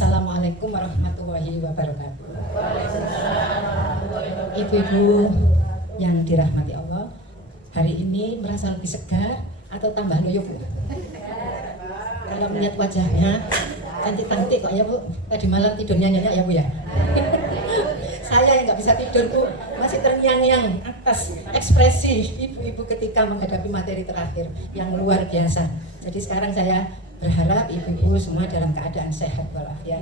Assalamualaikum warahmatullahi wabarakatuh. Ibu-ibu yang dirahmati Allah, hari ini merasa lebih segar atau tambah loyo Bu? Kalau melihat wajahnya cantik-cantik kok ya Bu. Tadi malam tidurnya nyenyak ya Bu ya. Saya yang nggak bisa tidur Bu, masih terngiang-ngiang atas ekspresi ibu-ibu ketika menghadapi materi terakhir yang luar biasa. Jadi sekarang saya berharap ibu-ibu semua dalam keadaan sehat walafiat.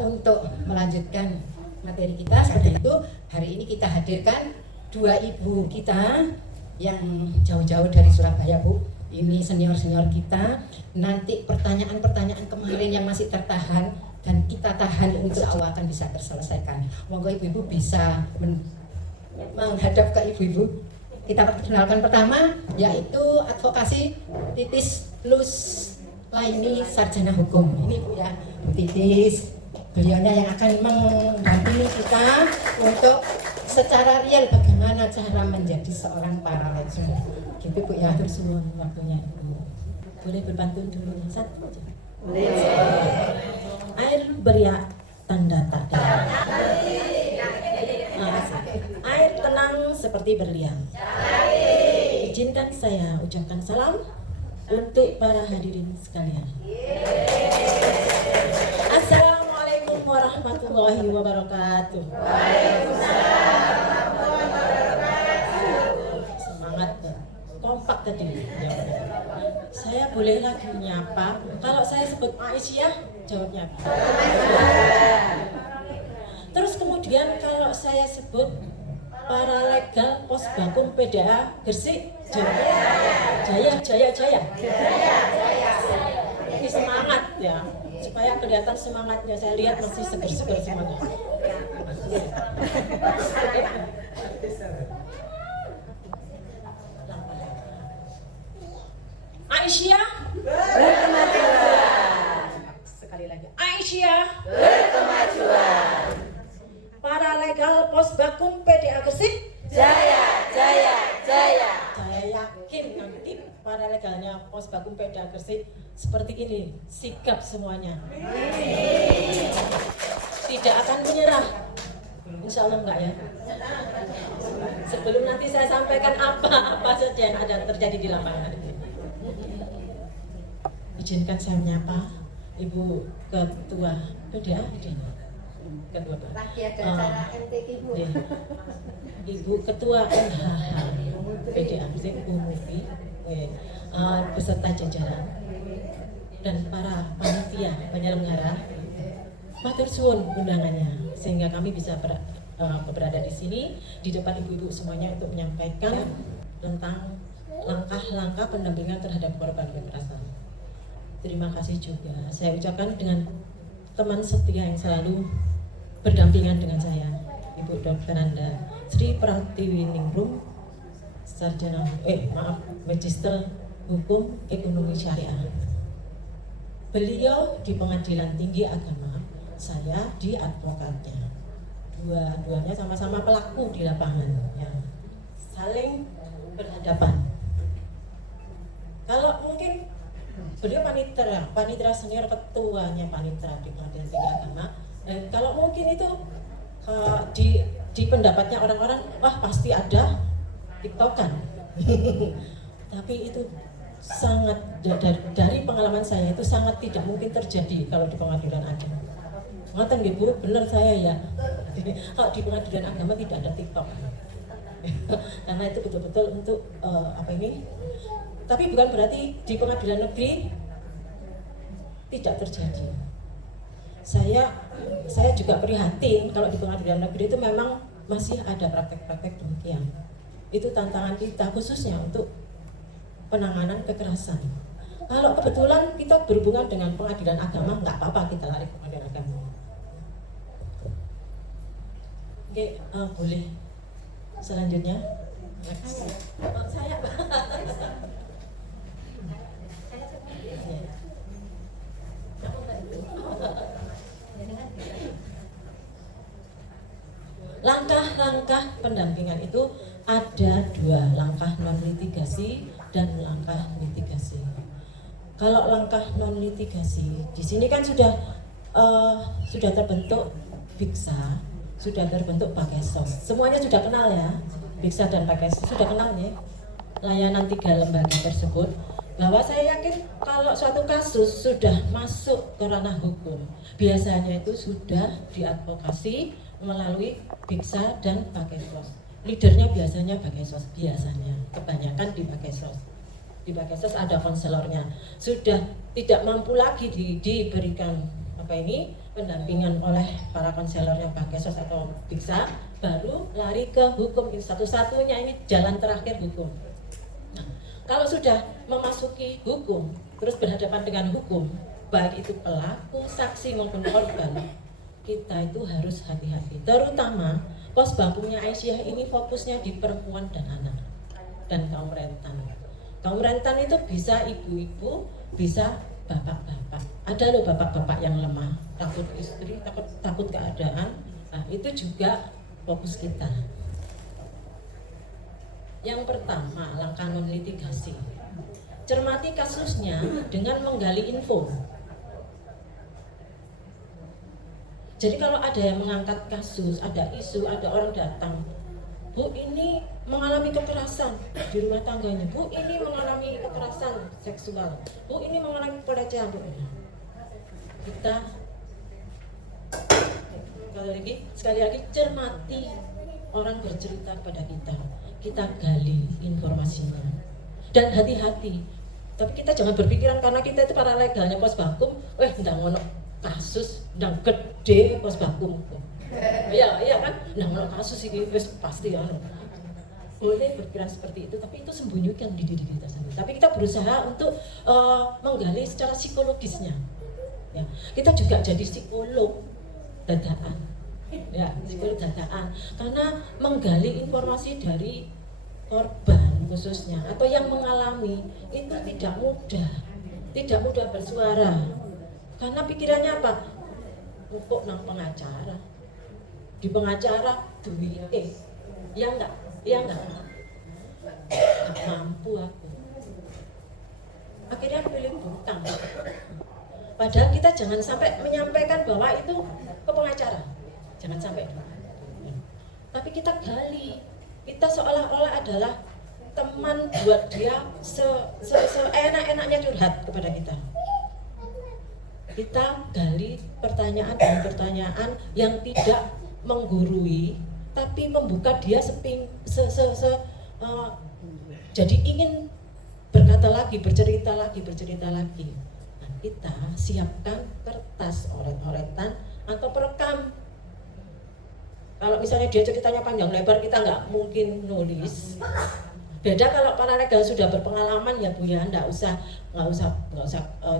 Untuk melanjutkan materi kita seperti itu, hari ini kita hadirkan dua ibu kita yang jauh-jauh dari Surabaya Bu. Ini senior-senior kita. Nanti pertanyaan-pertanyaan kemarin yang masih tertahan dan kita tahan untuk awal akan bisa terselesaikan. Moga ibu-ibu bisa menghadap ke ibu-ibu. Kita perkenalkan pertama yaitu advokasi Titis Lus Laini Sarjana Hukum. Ini Bu ya, Bu Titis. Beliaunya yang akan mendampingi kita untuk secara real bagaimana cara menjadi seorang paralegal. Gitu Bu ya. Atur semua waktunya Ibu. Boleh berbantu dulu satu aja. Boleh. Air beriak tanda tak ada. Air tenang seperti berlian. Izinkan saya ucapkan salam untuk para hadirin sekalian. Assalamualaikum warahmatullahi wabarakatuh. Semangat ya. Kompak tadi. Saya boleh lagi nyapa. Kalau saya sebut Aisyah, jawabnya apa? Terus kemudian kalau saya sebut paralegal Posbakum PDA Gresik, jawabnya Jaya. Ini semangat ya, supaya kelihatan semangatnya. Saya lihat masih seger-seger semuanya. Aisyah berkemajuan. Sekali lagi, Aisyah berkemajuan. Paralegal Posbakum PDA Gresik, jaya. Saya yakin nanti paralegalnya Posbakum PDA Gresik seperti ini, sigap semuanya. Tidak akan menyerah. Insya Allah enggak ya. Sebelum nanti saya sampaikan apa saja yang ada terjadi di lapangan. Izinkan saya menyapa Ibu Ketua PDA Ketua Lagi ada acara MTQ Bu. Ibu Ketua NHH PDA Ibu Mufi beserta jajaran dan para panitia penyelenggara, matur suwun undangannya sehingga kami bisa berada di sini di depan ibu-ibu semuanya untuk menyampaikan tentang langkah-langkah pendampingan terhadap korban kekerasan. Terima kasih juga saya ucapkan dengan teman setia yang selalu berdampingan dengan saya, Ibu Dr. Nanda Sri Pratiwiningrum, Sarjana Magister Hukum Ekonomi Syariah. Beliau di Pengadilan Tinggi Agama, saya di advokatnya. Dua-duanya sama-sama pelaku di lapangan, ya. Saling berhadapan. Kalau mungkin beliau panitera senior, ketuanya panitera di Pengadilan Tinggi Agama. Dan kalau mungkin itu di pendapatnya orang-orang, wah pasti ada tiktokan. Tapi itu sangat, dari pengalaman saya itu sangat tidak mungkin terjadi kalau di pengadilan agama. Ngatain Bu, benar saya ya. Kalau di pengadilan agama tidak ada tiktok. Karena itu betul-betul untuk tapi bukan berarti di pengadilan negeri tidak terjadi. Saya juga prihatin kalau di pengadilan negeri itu memang masih ada praktek-praktek demikian. Itu tantangan kita khususnya untuk penanganan kekerasan. Kalau kebetulan kita berhubungan dengan pengadilan agama, nggak apa-apa kita lari ke pengadilan agama. Oke, boleh. Selanjutnya, saya langkah-langkah pendampingan itu ada dua, langkah non litigasi dan langkah litigasi. Kalau langkah non litigasi, di sini kan sudah sudah terbentuk Biksa, sudah terbentuk Bakesos. Semuanya sudah kenal ya, Biksa dan Bakesos sudah kenal ya. Layanan 3 lembaga tersebut, bahwa saya yakin kalau suatu kasus sudah masuk ke ranah hukum, biasanya itu sudah diadvokasi melalui Biksa dan Bakesos. Leadernya biasanya Bakesos, biasanya kebanyakan di Bakesos. Di Bakesos ada konselornya. Sudah tidak mampu lagi diberikan pendampingan oleh para konselornya Bakesos atau Biksa, baru lari ke hukum. Satu-satunya ini jalan terakhir hukum. Nah, kalau sudah memasuki hukum, terus berhadapan dengan hukum, baik itu pelaku, saksi maupun korban, kita itu harus hati-hati. Terutama Posbapumnya Aisyah ini fokusnya di perempuan dan anak dan kaum rentan. Kaum rentan itu bisa ibu-ibu, bisa bapak-bapak. Ada loh bapak-bapak yang lemah, takut istri, takut keadaan. Nah, itu juga fokus kita. Yang pertama, langkah non litigasi. Cermati kasusnya dengan menggali info. Jadi kalau ada yang mengangkat kasus, ada isu, ada orang datang, Bu ini mengalami kekerasan di rumah tangganya, Bu ini mengalami kekerasan seksual, Bu ini mengalami pelecehan. Kita sekali lagi cermati orang bercerita pada kita gali informasinya dan hati-hati. Tapi kita jangan berpikiran karena kita itu para legalnya Posbakum, ndang ngono kasus ndang gede Posbakum. Iya kan, ndang ngono kasus iki wis pasti ya. Boleh berpikiran seperti itu, tapi itu sembunyikan di diri kita sendiri. Tapi kita berusaha untuk menggali secara psikologisnya. Ya, kita juga jadi psikolog dadaan. Ya, psikolog dadaan. Karena menggali informasi dari korban khususnya atau yang mengalami itu tidak mudah bersuara. Karena pikirannya apa? Kok nang pengacara. Di pengacara duit ya enggak mampu aku. Akhirnya pilih hutang. Padahal kita jangan sampai menyampaikan bahwa itu ke pengacara. Jangan sampai. Tapi kita gali. Kita seolah-olah adalah teman buat dia seenak-enaknya curhat kepada kita. Kita gali pertanyaan dan pertanyaan yang tidak menggurui, tapi membuka dia jadi ingin berkata lagi, bercerita lagi. Nah, kita siapkan kertas oret-oretan atau perekam. Kalau misalnya dia ceritanya panjang lebar, kita nggak mungkin nulis. Beda kalau para legal sudah berpengalaman ya Bu ya, nggak usah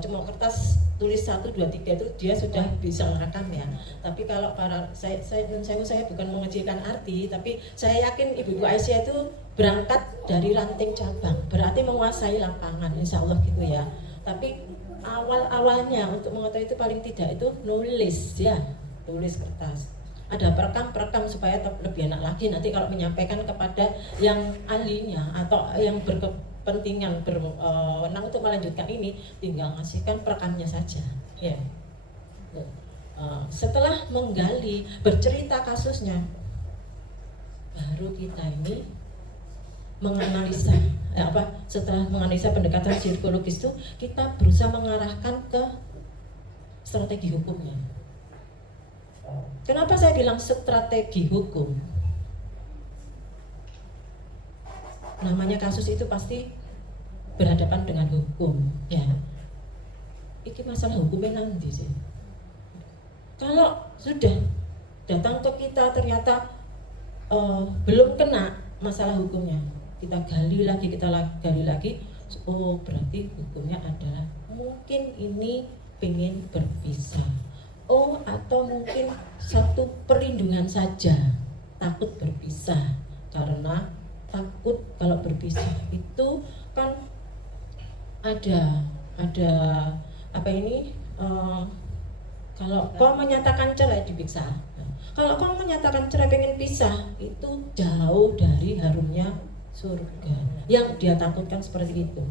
cuma kertas tulis 1, 2, 3 itu dia sudah bisa merekam ya. Tapi kalau para saya bukan mengecilkan arti, tapi saya yakin Ibu Aisyah itu berangkat dari ranting cabang, berarti menguasai lapangan, insya Allah gitu ya. Tapi awalnya untuk mengetahui itu paling tidak itu nulis ya, tulis kertas. Ada perekam supaya lebih enak lagi nanti kalau menyampaikan kepada yang ahlinya atau yang berkepentingan berwenang untuk melanjutkan ini, tinggal ngasihkan perekamnya saja ya. Setelah menggali, bercerita kasusnya, baru kita ini menganalisa setelah menganalisa pendekatan psikologis itu, kita berusaha mengarahkan ke strategi hukumnya. Kenapa saya bilang strategi hukum? Namanya kasus itu pasti berhadapan dengan hukum, ya. Iki masalah hukumnya nanti sih. Kalau sudah datang ke kita ternyata belum kena masalah hukumnya, kita gali lagi. Oh, berarti hukumnya adalah mungkin ini pengen berpisah. Oh, atau mungkin satu perlindungan saja, takut berpisah. Karena takut kalau berpisah itu kan ada kalau kau menyatakan cerai dipisah. Kalau kau menyatakan cerai pengen pisah, itu jauh dari harumnya surga. Yang dia takutkan seperti itu.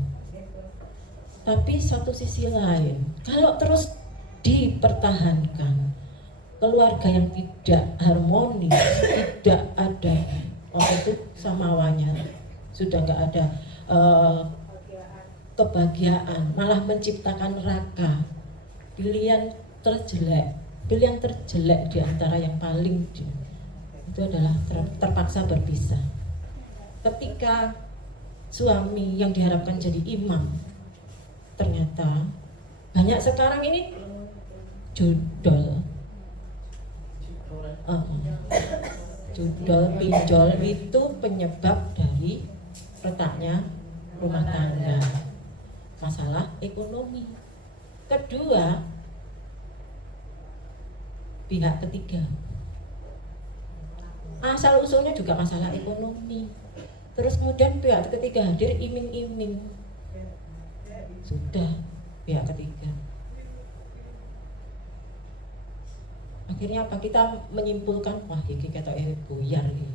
Tapi satu sisi lain, kalau terus dipertahankan. Keluarga yang tidak harmonis, tidak ada samawanya, sudah nggak ada kebahagiaan, malah menciptakan neraka. Pilihan terjelek di antara yang paling itu adalah terpaksa berpisah. Ketika suami yang diharapkan jadi imam, ternyata banyak sekarang ini judol, judol, pinjol itu penyebab dari retaknya rumah tangga, masalah ekonomi. Kedua, pihak ketiga, asal usulnya juga masalah ekonomi. Terus kemudian pihak ketiga hadir iming-iming, sudah pihak ketiga. Akhirnya apa, kita menyimpulkan, wah ini kata buyar ini.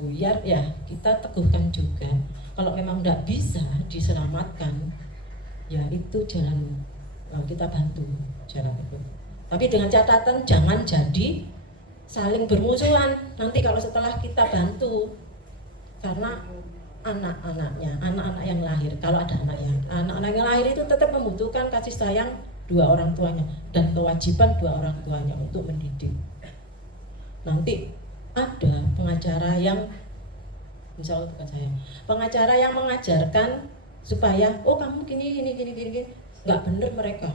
Buyar ya, kita teguhkan juga. Kalau memang tidak bisa diselamatkan, ya itu jalan, kita bantu jalan itu. Tapi dengan catatan jangan jadi saling bermusuhan. Nanti kalau setelah kita bantu, karena anak-anak yang lahir, kalau ada anak-anak yang lahir itu tetap membutuhkan kasih sayang dua orang tuanya dan kewajiban dua orang tuanya untuk mendidik. Nanti ada pengacara yang, insya Allah bukan saya, pengacara yang mengajarkan supaya kamu gini, nggak bener mereka,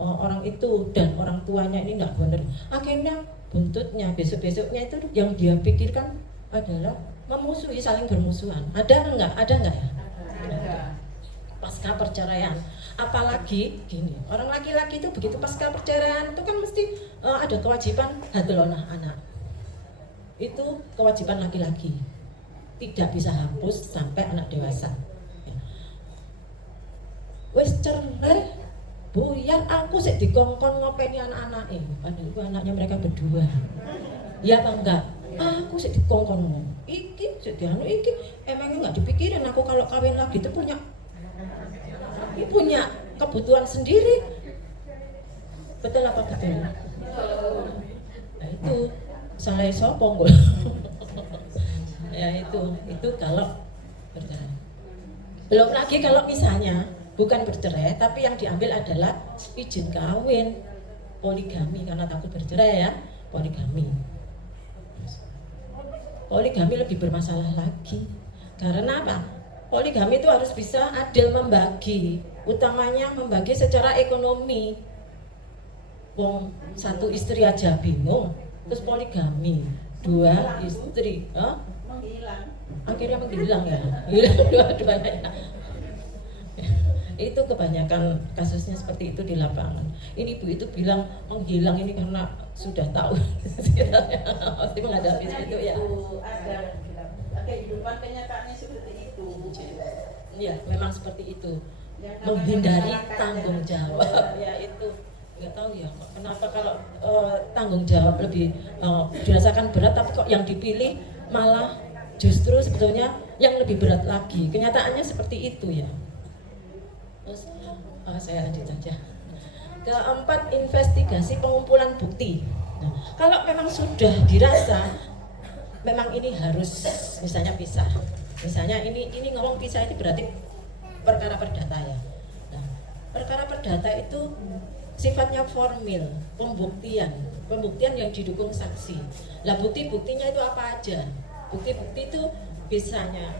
orang itu dan orang tuanya ini nggak bener. Akhirnya buntutnya besoknya itu yang dia pikirkan adalah memusuhi, saling bermusuhan. Ada nggak ya? Ada. Pasca perceraian, apalagi gini, orang laki-laki itu begitu pasca perceraian itu kan mesti ada kewajiban hadlonah anak. Itu kewajiban laki-laki, tidak bisa hapus sampai anak dewasa. Wes cerai, buyar, aku sih dikongkon ngopeni anak-anak padahal itu anaknya mereka berdua. Ya apa enggak? Aku sih dikongkon iki emangnya nggak dipikirin aku kalau kawin lagi itu punya kebutuhan sendiri. Betul apa betul? Nah itu salah sopong gue. Ya itu kalau bercerai. Belum lagi kalau misalnya bukan bercerai tapi yang diambil adalah izin kawin, poligami, karena takut bercerai ya, poligami lebih bermasalah lagi. Karena apa? Poligami itu harus bisa adil membagi, utamanya membagi secara ekonomi. Wong satu istri aja bingung, terus poligami 2 istri, akhirnya menghilang ya, hilang dua-duanya. Itu kebanyakan kasusnya seperti itu di lapangan. Ini Bu itu bilang menghilang ini karena sudah tahu pasti menghadapi itu ya. Ada kehidupan kenyataannya seperti itu. Iya, memang seperti itu. Menghindari tanggung jawab ya itu. Nggak tahu ya kenapa kalau tanggung jawab lebih dirasakan berat, tapi kok yang dipilih malah justru sebetulnya yang lebih berat lagi. Kenyataannya seperti itu ya. Terus saya lanjut saja. Keempat, investigasi pengumpulan bukti. Nah, kalau memang sudah dirasa memang ini harus misalnya pisah. Misalnya ini ngomong pisah itu berarti perkara perdata ya. Nah, perkara perdata itu sifatnya formil, pembuktian yang didukung saksi. Lah bukti-buktinya itu apa aja? Bukti-bukti itu biasanya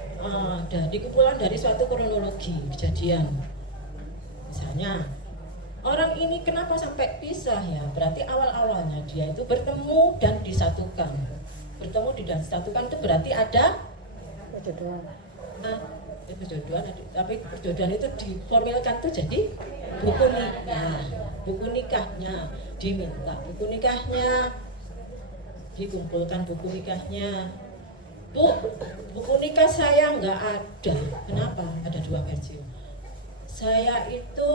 dari kumpulan dari suatu kronologi kejadian. Misalnya orang ini kenapa sampai pisah ya? Berarti awal-awalnya dia itu bertemu dan disatukan. Bertemu dan disatukan itu berarti ada perjodohan. Tapi perjodohan itu diformilkan tuh jadi buku nikah. Buku nikahnya diminta, buku nikahnya dikumpulkan, buku nikahnya. Bu, buku nikah saya nggak ada. Kenapa? Ada 2 versi. Saya itu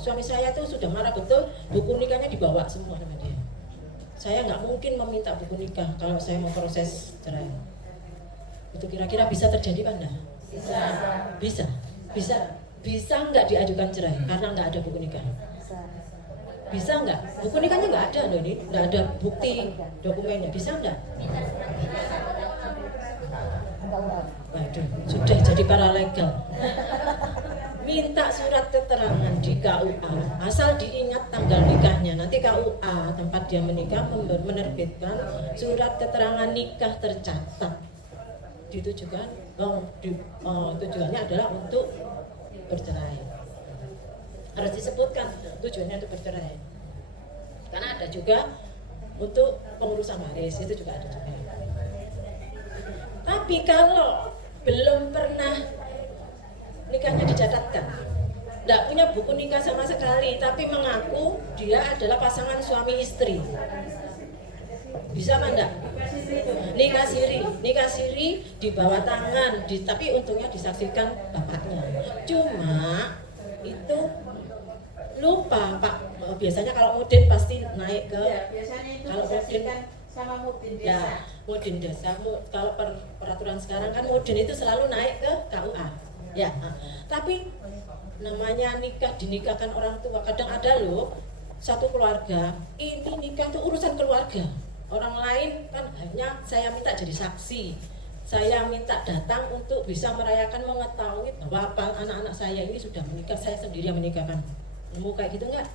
suami saya itu sudah marah betul, buku nikahnya dibawa semua sama dia. Saya nggak mungkin meminta buku nikah kalau saya mau proses cerai. Itu kira-kira bisa terjadi kan? Bisa. bisa nggak diajukan cerai karena nggak ada buku nikah? Bisa nggak? Buku nikahnya nggak ada loh ini, nggak ada bukti dokumennya. Bisa nggak? Waduh, sudah jadi paralegal. Minta surat keterangan di KUA, asal diingat tanggal nikahnya. Nanti KUA tempat dia menikah menerbitkan surat keterangan nikah tercatat. Ditujukan, tujuannya adalah untuk bercerai. Harus disebutkan tujuannya untuk bercerai. Karena ada juga untuk pengurusan waris, itu juga ada juga. Tapi kalau belum pernah nikahnya dicatatkan, tidak punya buku nikah sama sekali, tapi mengaku dia adalah pasangan suami istri, bisa apa enggak? Nikah siri di bawah tangan, tapi untungnya disaksikan bapaknya. Cuma itu lupa Pak, biasanya kalau mudin pasti naik ke Ya, biasanya itu kalau disaksikan sama mudin desa. ya mudin desa. Kalau peraturan sekarang kan mudin itu selalu naik ke KUA ya. Tapi namanya nikah, dinikahkan orang tua, kadang ada loh satu keluarga ini nikah itu urusan keluarga, orang lain kan hanya saya minta jadi saksi, saya minta datang untuk bisa merayakan, mengetahui bahwa anak-anak saya ini sudah menikah, saya sendiri yang menikahkan. Nemu kayak gitu nggak?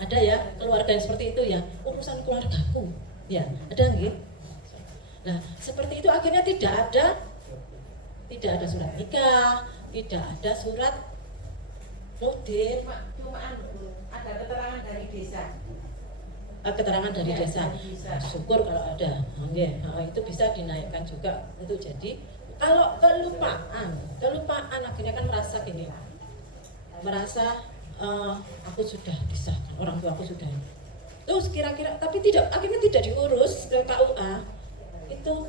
Ada ya keluarga yang seperti itu ya, urusan keluargaku ya, ada nggih? Nah seperti itu akhirnya tidak ada surat nikah, tidak ada surat mudin. Cuma ada keterangan dari desa. Keterangan dari Ya, desa. dari desa. Syukur kalau ada. Itu bisa dinaikkan juga. Itu jadi kalau kelupaan akhirnya kan merasa gini. Merasa aku sudah disahkan, orang tua aku sudah. Terus kira-kira tapi akhirnya tidak diurus ke KUA. Itu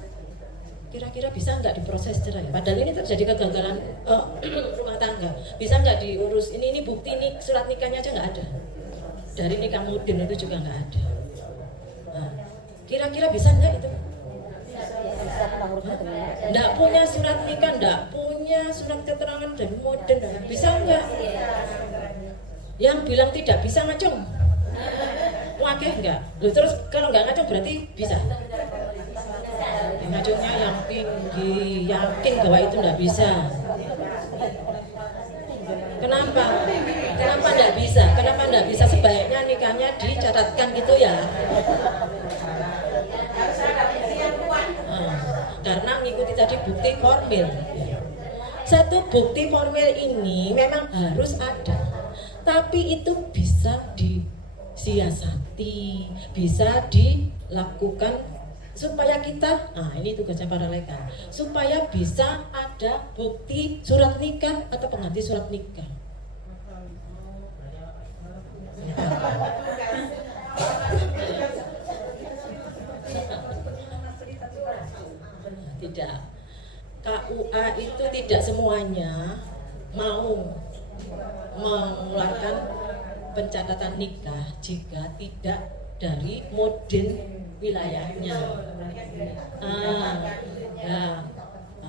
kira-kira bisa nggak diproses cerai? Padahal ini terjadi kegagalan rumah tangga. Bisa nggak diurus? Ini bukti ini surat nikahnya aja nggak ada. Dari nikah mudin itu juga nggak ada. Nah, kira-kira bisa nggak itu? Nggak punya surat nikah, nggak punya surat keterangan dari mudin, bisa nggak? Yang bilang tidak bisa ngacung? Wakeh nggak? Loh, terus kalau nggak ngacung berarti bisa? Ngacungnya yang tinggi, yakin bahwa itu nggak bisa. Kenapa? Kenapa nggak bisa? Kenapa nggak bisa? Sebaiknya nikahnya dicatatkan gitu ya. Karena mengikuti tadi bukti formil. Satu bukti formil ini memang harus ada, tapi itu bisa disiasati, bisa dilakukan supaya kita, ini tugasnya para legal, supaya bisa ada bukti surat nikah atau pengganti surat nikah. Tidak, KUA itu tidak semuanya mau mengeluarkan pencatatan nikah jika tidak dari mudin wilayahnya.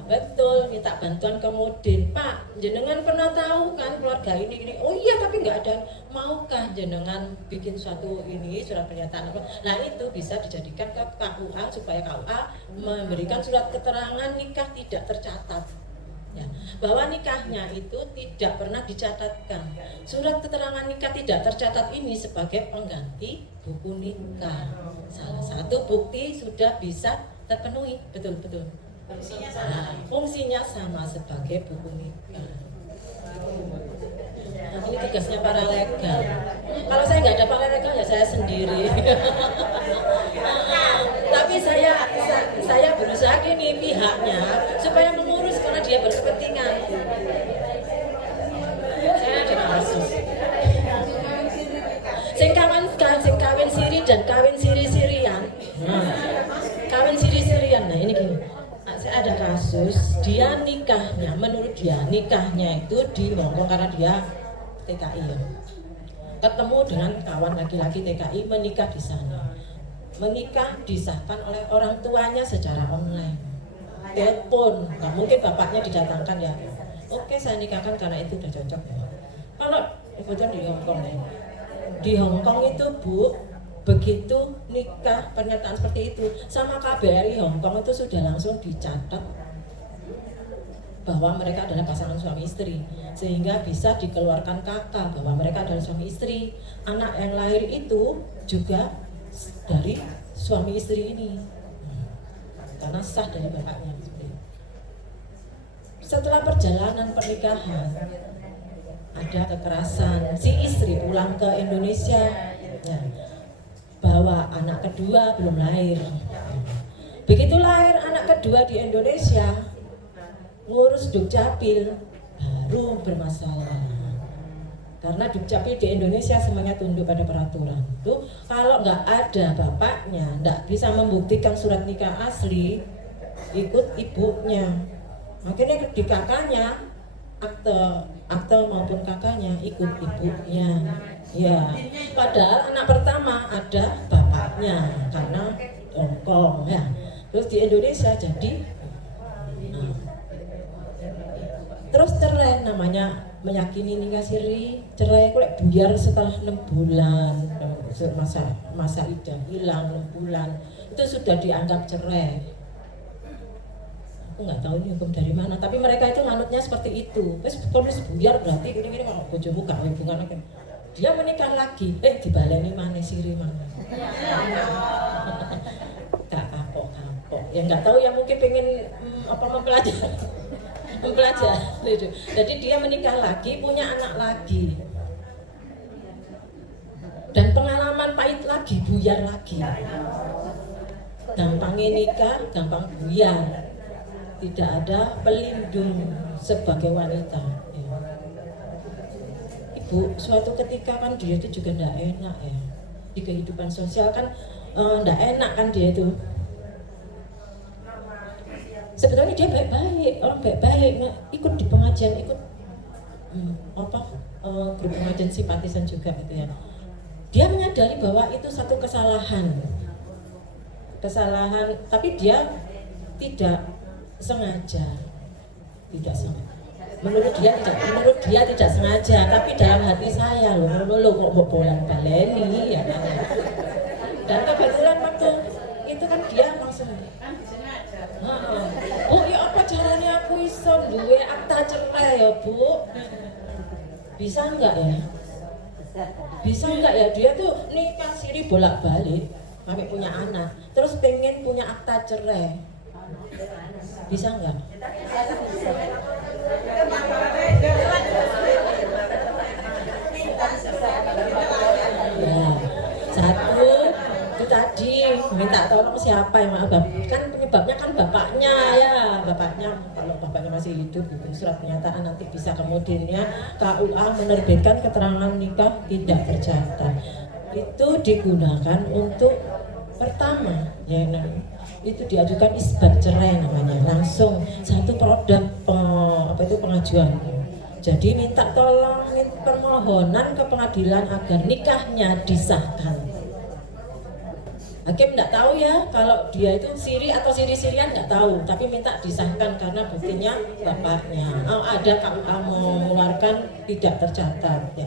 Betul, minta bantuan ke mudin. Pak, jenengan pernah tahu kan keluarga ini? Oh iya, tapi nggak ada. Maukah jenengan bikin suatu ini surat pernyataan apa? Nah itu bisa dijadikan ke KUA supaya KUA memberikan surat keterangan nikah tidak tercatat. Ya, bahwa nikahnya itu tidak pernah dicatatkan. Surat keterangan nikah tidak tercatat ini sebagai pengganti buku nikah. Salah satu bukti sudah bisa terpenuhi, betul-betul. Fungsinya sama sebagai buku nikah. Nah, ini tugasnya para legal. Kalau saya nggak ada para legal ya saya sendiri. Tapi saya berusaha gini pihaknya supaya mengurus karena dia berkepentingan. Saya ada kasus. Sing kawin siri dan kawin siri-sirian. Kawin siri-sirian. Nah ini gini. Saya ada kasus dia nikahnya, menurut dia nikahnya itu di Hongkong karena dia TKI ya. Ketemu dengan kawan laki-laki TKI menikah di sana. Menikah disahkan oleh orang tuanya secara online. Telepon, nggak mungkin bapaknya didatangkan ya. oke saya nikahkan karena itu udah cocok ya. Kalau kebetulan di Hong Kong ya, di Hong Kong itu Bu, begitu nikah pernyataan seperti itu sama KBRI Hong Kong itu sudah langsung dicatat bahwa mereka adalah pasangan suami istri, sehingga bisa dikeluarkan kakak bahwa mereka adalah suami istri. Anak yang lahir itu juga dari suami istri ini karena sah dari bapaknya. Setelah perjalanan pernikahan ada kekerasan, si istri pulang ke Indonesia ya, bawa anak kedua belum lahir. Begitu lahir anak kedua di Indonesia, ngurus Dukcapil baru bermasalah. Karena Dukcapil di Indonesia semuanya tunduk pada peraturan. Tuh kalau nggak ada bapaknya, nggak bisa membuktikan surat nikah asli, ikut ibunya. Akhirnya di kakaknya, akte maupun kakaknya ikut ibunya. Ya, padahal anak pertama ada bapaknya karena Hongkong ya. Terus di Indonesia jadi terus cerai, namanya meyakini nikah siri, cerai kulek buyar setelah 6 bulan, masa idah hilang 6 bulan, itu sudah dianggap cerai. Aku nggak tahu ini hukum dari mana, tapi mereka itu nganutnya seperti itu. Terus ponis buyar berarti gini kalau bojomu gak hubungan lagi. Dia menikah lagi, dibaleni mana siri mana. Gak kapok-kapok. Ya nggak tahu ya, mungkin pengen mempelajari. Jadi dia menikah lagi, punya anak lagi. Dan pengalaman pahit lagi, buyar lagi. Gampangnya nikah, gampang buyar. Tidak ada pelindung sebagai wanita. Ibu, suatu ketika kan dia itu juga tidak enak ya. Di kehidupan sosial kan tidak enak kan dia itu. Sebetulnya dia baik-baik, orang baik-baik, ikut di pengajian, ikut grup pengajian simpatisan juga gitu ya. Dia menyadari bahwa itu satu kesalahan, tapi dia tidak sengaja, menurut dia tidak sengaja, tapi dalam hati saya loh kok mau bolak-baleni ya. Dan kebetulan waktu itu kan dia langsung Bu, ya apa caranya aku iso duwe akta cerai ya Bu? Bisa enggak ya? Dia tuh nikah siri bolak-balik sampai punya anak, terus pengen punya akta cerai. Bisa enggak? Ya, satu itu tadi minta tolong siapa yang maaf, kan penyebabnya kan bapaknya ya, kalau bapaknya masih hidup bikin surat pernyataan, nanti bisa kemudiannya KUA menerbitkan keterangan nikah tidak tercatat. Itu digunakan untuk pertama ya, itu diajukan isbat cerai namanya, langsung satu produk pengajuan. Jadi minta tolong permohonan ke pengadilan agar nikahnya disahkan. Hakim tidak tahu ya kalau dia itu siri atau siri-sirian, tidak tahu, tapi minta disahkan karena buktinya bapaknya. Ada KUA mengeluarkan tidak tercatat ya,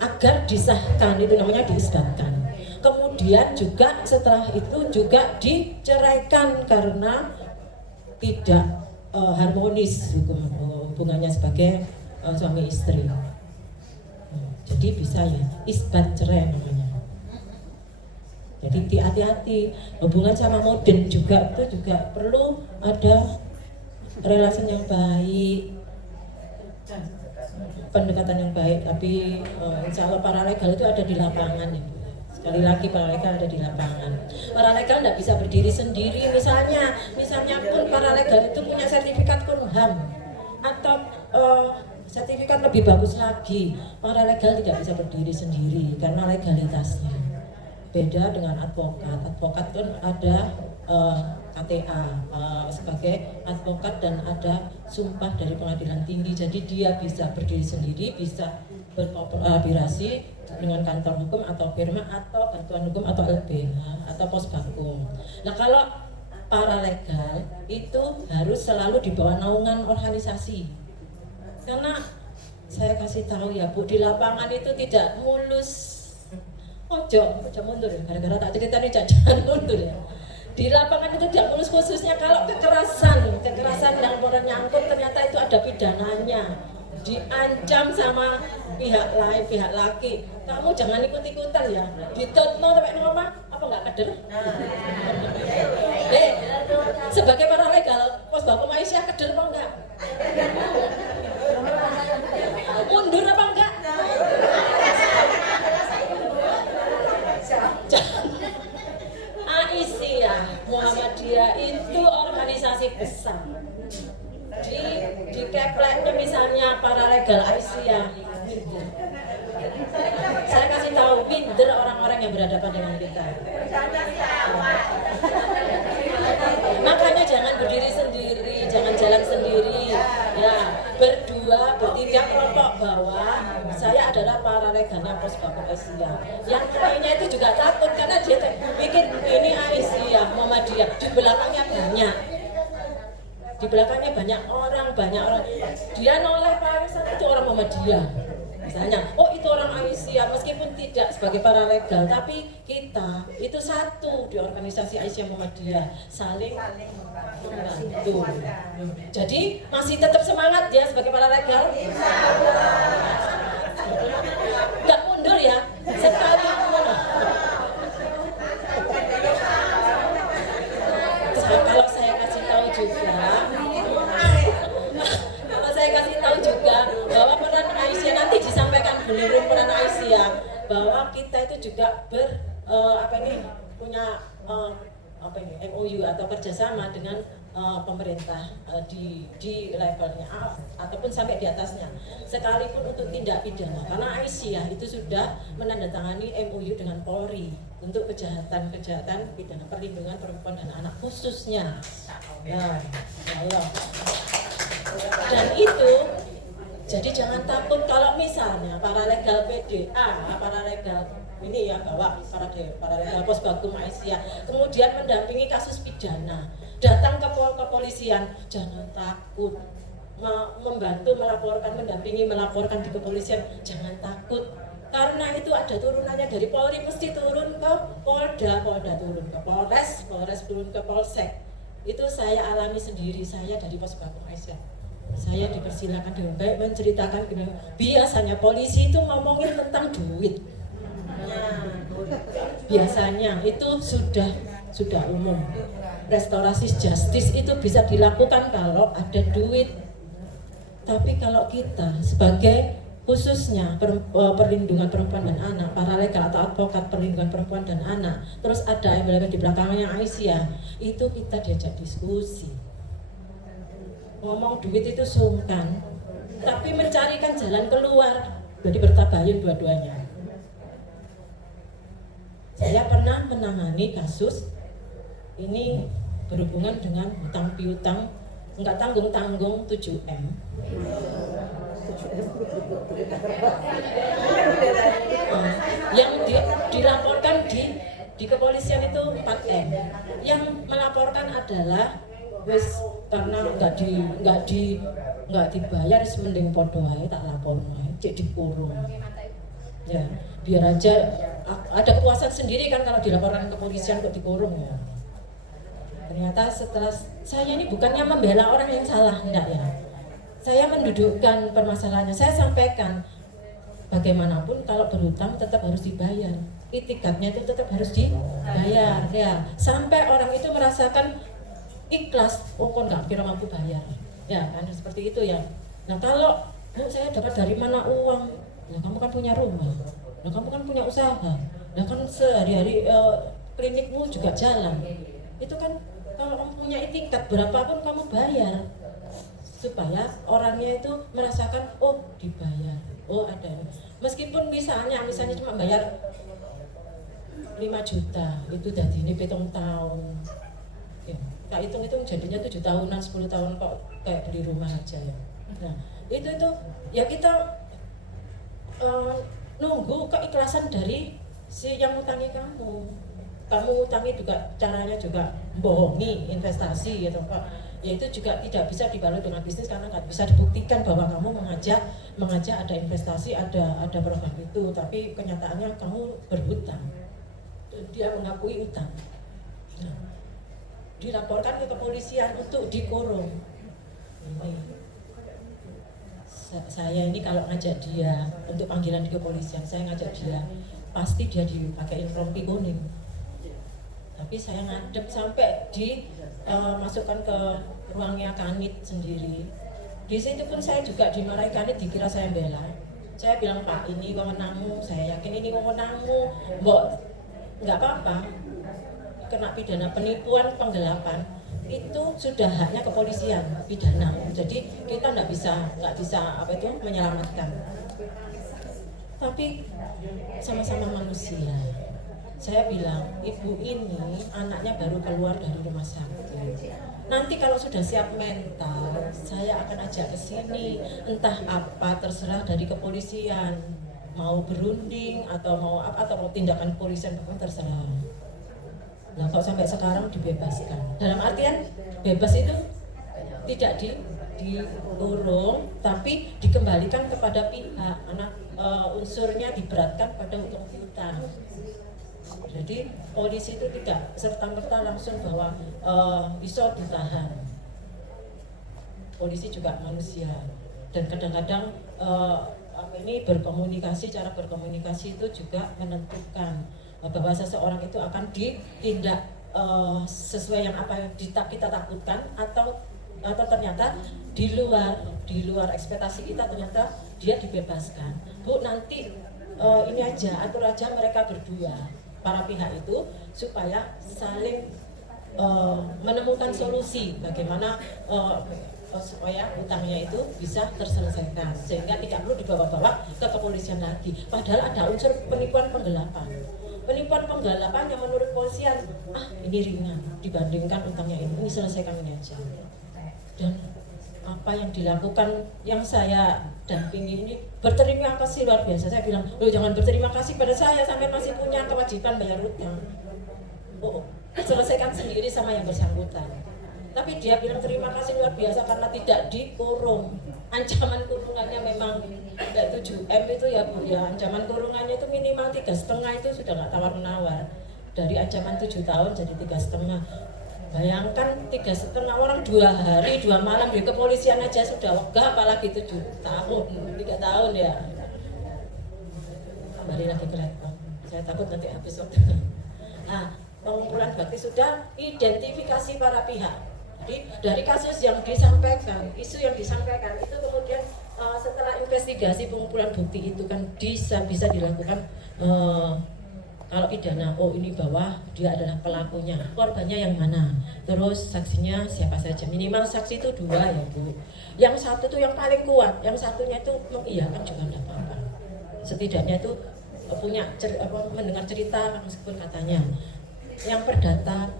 agar disahkan, itu namanya diisbatkan. Kemudian juga setelah itu juga diceraikan karena tidak harmonis hubungannya sebagai suami istri. Jadi bisa ya isbat cerai namanya. Jadi hati-hati, hubungan sama modern juga itu juga perlu ada relasi yang baik, pendekatan yang baik. Tapi insya Allah para legal itu ada di lapangan ya. Sekali lagi para legal ada di lapangan. Para legal tidak bisa berdiri sendiri. Misalnya pun para legal itu punya sertifikat Kumham atau sertifikat lebih bagus lagi. Para legal tidak bisa berdiri sendiri karena legalitasnya beda dengan advokat. Advokat kan ada KTA sebagai advokat dan ada sumpah dari pengadilan tinggi. Jadi dia bisa berdiri sendiri, bisa berkolaborasi dengan kantor hukum atau firma atau bantuan hukum atau LBH atau pos bakum. Nah kalau para legal itu harus selalu di bawah naungan organisasi. Karena saya kasih tahu ya Bu, di lapangan itu tidak mulus. Ojo mundur ya, gara-gara tak cerita nih jangan mundur ya. Di lapangan itu tidak mulus, khususnya kalau kekerasan yang orang nyangkut ternyata itu ada pidananya. Diancam sama pihak lain, pihak laki. Kamu jangan ikut-ikutan ya. Ditutno sampai ngomong apa enggak kader? Sebagai paralegal, pos Bapak Aisyah kader apa enggak? Mundur apa enggak? Aisyah Muhammadiyah itu organisasi besar. Di kepleknya misalnya paralegal Aisyah. Saya kasih tahu pinter orang-orang yang berhadapan dengan kita. Makanya jangan berdiri sendiri, jangan jalan sendiri. Ya, berdua, bertiga kelompok bawah. Saya adalah paralegalnya pos Bapak Aisyah. Yang lainnya itu juga takut karena dia pikir ini Aisyah Muhammadiyah. Di belakangnya banyak. Di belakangnya banyak orang. Dia noleh Pak Aisyah itu orang Muhammadiyah. Misalnya, oh itu orang Aisyah, meskipun tidak sebagai paralegal, tapi kita itu satu di organisasi Aisyah Muhammadiyah, saling membantu. Jadi masih tetap semangat ya sebagai paralegal. Nggak mundur ya, sekali kalau saya kasih tahu juga bahwa peran Aisyah nanti disampaikan beliau peran Aisyah bahwa kita itu juga punya MOU atau kerjasama dengan pemerintah di levelnya ataupun sampai di atasnya, sekalipun untuk tindak pidana, karena Aisyah itu sudah menandatangani MOU dengan Polri untuk kejahatan pidana perlindungan perempuan dan anak khususnya. Ya Allah. Dan itu jadi jangan takut kalau misalnya paralegal PDA, paralegal ini ya bawa paralegal pos Bagum Aisyah kemudian mendampingi kasus pidana, datang ke kepolisian, jangan takut membantu mendampingi melaporkan di kepolisian, jangan takut karena itu ada turunannya dari Polri, mesti turun ke Polda turun ke Polres turun ke Polsek. Itu saya alami sendiri, saya dari pos Bagum Aisyah. Saya dipersilakan dengan baik menceritakan biasanya polisi itu ngomongin tentang duit. Biasanya itu sudah umum. Restorasi justice itu bisa dilakukan kalau ada duit. Tapi kalau kita sebagai khususnya perlindungan perempuan dan anak, paralegal atau advokat perlindungan perempuan dan anak, terus ada yang di belakangnya Aisyah, itu kita diajak diskusi. Ngomong duit itu sungkan, tapi mencarikan jalan keluar, jadi bertabayun dua-duanya. Saya pernah menangani kasus ini berhubungan dengan hutang piutang nggak tanggung-tanggung 7M. Yang dilaporkan di kepolisian itu 4M. Yang melaporkan adalah wis karena nggak dibayar mending podo ae tak laporno cek dikurung. Ya, biar aja ada kepuasan sendiri kan kalau dilaporkan ke kepolisian kok dikurung ya. Ternyata setelah saya ini bukannya membela orang yang salah, enggak ya. Saya mendudukkan permasalahannya, saya sampaikan bagaimanapun kalau berhutang tetap harus dibayar. Itikadnya itu tetap harus dibayar ya. Sampai orang itu merasakan ikhlas, oh kok nggak kira mampu bayar, ya kan seperti itu ya. Nah kalau saya dapat dari mana uang? Nah kamu kan punya rumah, nah kamu kan punya usaha, nah kan sehari-hari klinikmu juga jalan. Itu kan kalau kamu punya etikat berapapun kamu bayar supaya orangnya itu merasakan oh dibayar, oh ada. Meskipun misalnya cuma bayar 5 juta, itu dari ini 7 tahun. Ya. Nah, hitung-hitung jadinya 7 tahunan, 10 tahun kok kayak beli rumah aja ya. Nah, itu ya kita nunggu keikhlasan dari si yang utangi kamu. Kamu utangi juga caranya juga bohongi investasi gitu Pak. ya itu juga tidak bisa dibalut dengan bisnis karena nggak bisa dibuktikan bahwa kamu mengajak ada investasi, ada program itu, tapi kenyataannya kamu berhutang. Dia mengakui utang. Nah, dilaporkan ke kepolisian untuk dikurung. Ini saya ini kalau ngajak dia untuk panggilan di kepolisian, saya ngajak dia pasti dia dipakai rompi kuning. Tapi saya ngadep sampai masukkan ke ruangnya Kanit sendiri. Di situ pun saya juga dimarahi Kanit, dikira saya bela. Saya bilang, Pak, ini wewenangmu, saya yakin ini wewenangmu, mbok nggak apa-apa, kena pidana penipuan penggelapan itu sudah haknya kepolisian pidana. Jadi kita nggak bisa menyelamatkan. Tapi sama-sama manusia. Saya bilang, ibu ini anaknya baru keluar dari rumah sakit. Nanti kalau sudah siap mental, saya akan ajak ke sini. Entah apa, terserah dari kepolisian. Mau berunding atau mau tindakan kepolisian, terserah. Nah, kok sampai sekarang dibebaskan. Dalam artian bebas itu tidak dikurung, tapi dikembalikan kepada pihak. Unsurnya diberatkan pada utang. Jadi polisi itu tidak serta-merta langsung bahwa bisa ditahan. Polisi juga manusia dan kadang-kadang cara berkomunikasi itu juga menentukan bahwa seseorang itu akan ditindak sesuai yang apa yang kita takutkan atau ternyata di luar ekspektasi kita, ternyata dia dibebaskan. Bu, nanti ini atur aja mereka berdua, para pihak itu, supaya saling menemukan solusi bagaimana supaya utangnya itu bisa terselesaikan, sehingga tidak perlu dibawa-bawa ke kepolisian lagi. Padahal ada unsur penipuan penggelapan yang menurut polisian ini ringan dibandingkan utangnya ini selesaikan ini aja. Dan apa yang dilakukan yang saya dampingi ini berterima kasih luar biasa. Saya bilang, loh, jangan berterima kasih pada saya, sampai masih punya kewajiban bayar utang. Selesaikan sendiri sama yang bersangkutan. Tapi dia bilang terima kasih luar biasa karena tidak dikurung. Ancaman kurungannya memang 7M itu ya Bu ya. Ancaman kurungannya itu minimal 3,5 itu sudah nggak tawar-menawar. Dari ancaman 7 tahun jadi 3,5. Bayangkan 3,5 orang 2 hari 2 malam di kepolisian aja sudah wegah, apalagi 7 tahun, 3 tahun ya. Kembali lagi ke laptop. Saya takut nanti habis waktu. Nah, pengumpulan bukti sudah, identifikasi para pihak. Jadi dari kasus yang disampaikan, isu yang disampaikan itu kemudian setelah investigasi pengumpulan bukti itu kan bisa dilakukan kalau pidana, ini bahwa dia adalah pelakunya, korbannya yang mana, terus saksinya siapa saja, minimal saksi itu 2 ya Bu. Yang satu tuh yang paling kuat, yang satunya itu mengiyakan juga tidak apa-apa. Setidaknya itu punya mendengar cerita meskipun katanya. Yang perdata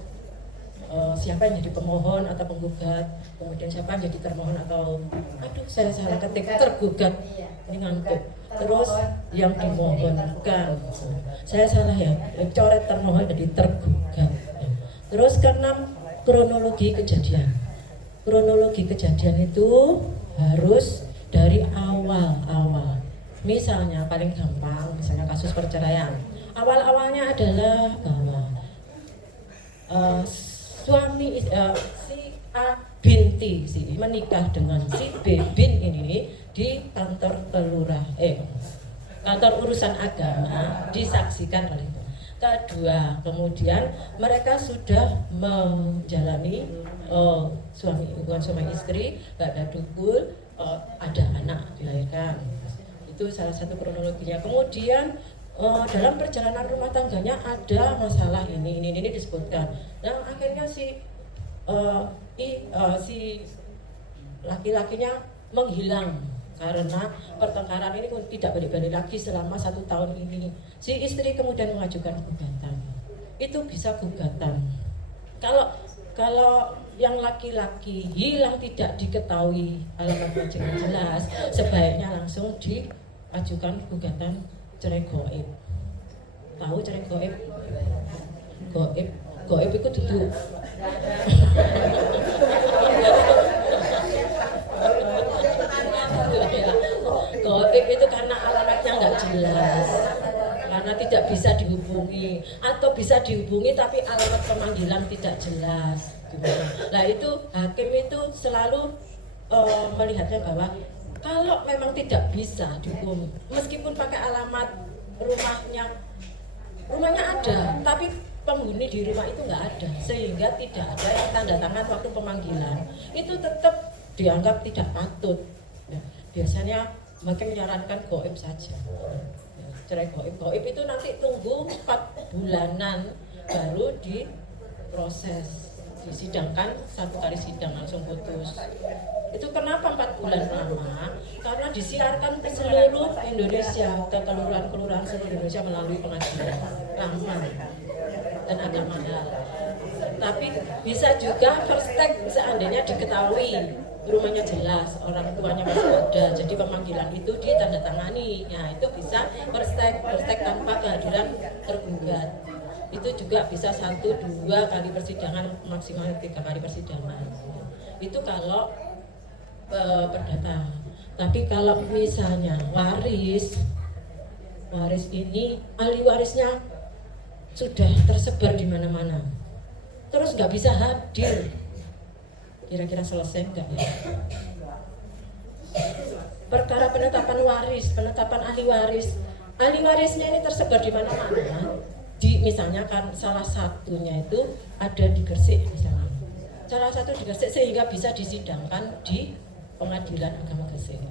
siapa yang jadi pemohon atau penggugat, kemudian siapa yang jadi termohon atau saya salah ketik tergugat, ini ngantuk. Terus yang dimohonkan, saya salah ya, coret termohon jadi tergugat. Terus ke-6 kronologi kejadian. Kronologi kejadian itu harus dari awal. Misalnya paling gampang, misalnya kasus perceraian. Awal-awalnya adalah bahwa suami si A binti menikah dengan si B bin ini di kantor kantor urusan agama, disaksikan oleh itu. Kedua, kemudian mereka sudah menjalani hubungan suami istri, ada dukul, ada anak dilahirkan. Itu salah satu kronologinya. Kemudian dalam perjalanan rumah tangganya ada masalah ini disebutkan. Nah, akhirnya si laki-lakinya menghilang karena pertengkaran ini tidak balik-balik lagi selama 1 tahun ini. Si istri kemudian mengajukan gugatan. Itu bisa gugatan. Kalau yang laki-laki hilang tidak diketahui alamat jelas, sebaiknya langsung diajukan gugatan cerai goib. Tahu cerai goib? Goib itu duduk. tidak bisa dihubungi, atau bisa dihubungi tapi alamat pemanggilan tidak jelas. Nah itu hakim itu selalu melihatnya bahwa kalau memang tidak bisa dihubungi, meskipun pakai alamat rumahnya ada, tapi penghuni di rumah itu nggak ada, sehingga tidak ada yang tanda tangan waktu pemanggilan, itu tetap dianggap tidak patut. Ya, biasanya makin menyarankan goib saja. Ya, cerai goib itu nanti tunggu 4 bulanan baru diproses, disidangkan 1 kali sidang langsung putus. Itu kenapa 4 bulan lama? Karena disiarkan ke seluruh Indonesia, ke kelurahan-kelurahan seluruh Indonesia melalui pengadilan lama dan agak mahal. Tapi bisa juga first take seandainya diketahui rumahnya jelas, orang tuanya masih ada, jadi pemanggilan itu ditandatangani. Nah itu bisa first take tanpa kehadiran tergugat. Itu juga bisa 1-2 kali persidangan, maksimal 3 kali persidangan. Itu kalau perdata. Tapi kalau misalnya waris ini ahli warisnya sudah tersebar di mana-mana, terus nggak bisa hadir, kira-kira selesai nggak ya? Perkara penetapan ahli warisnya ini tersebar di mana-mana. Misalnya kan salah satunya itu ada di Gresik misalnya, salah satu di Gresik, sehingga bisa disidangkan di Pengadilan Agama Gresik.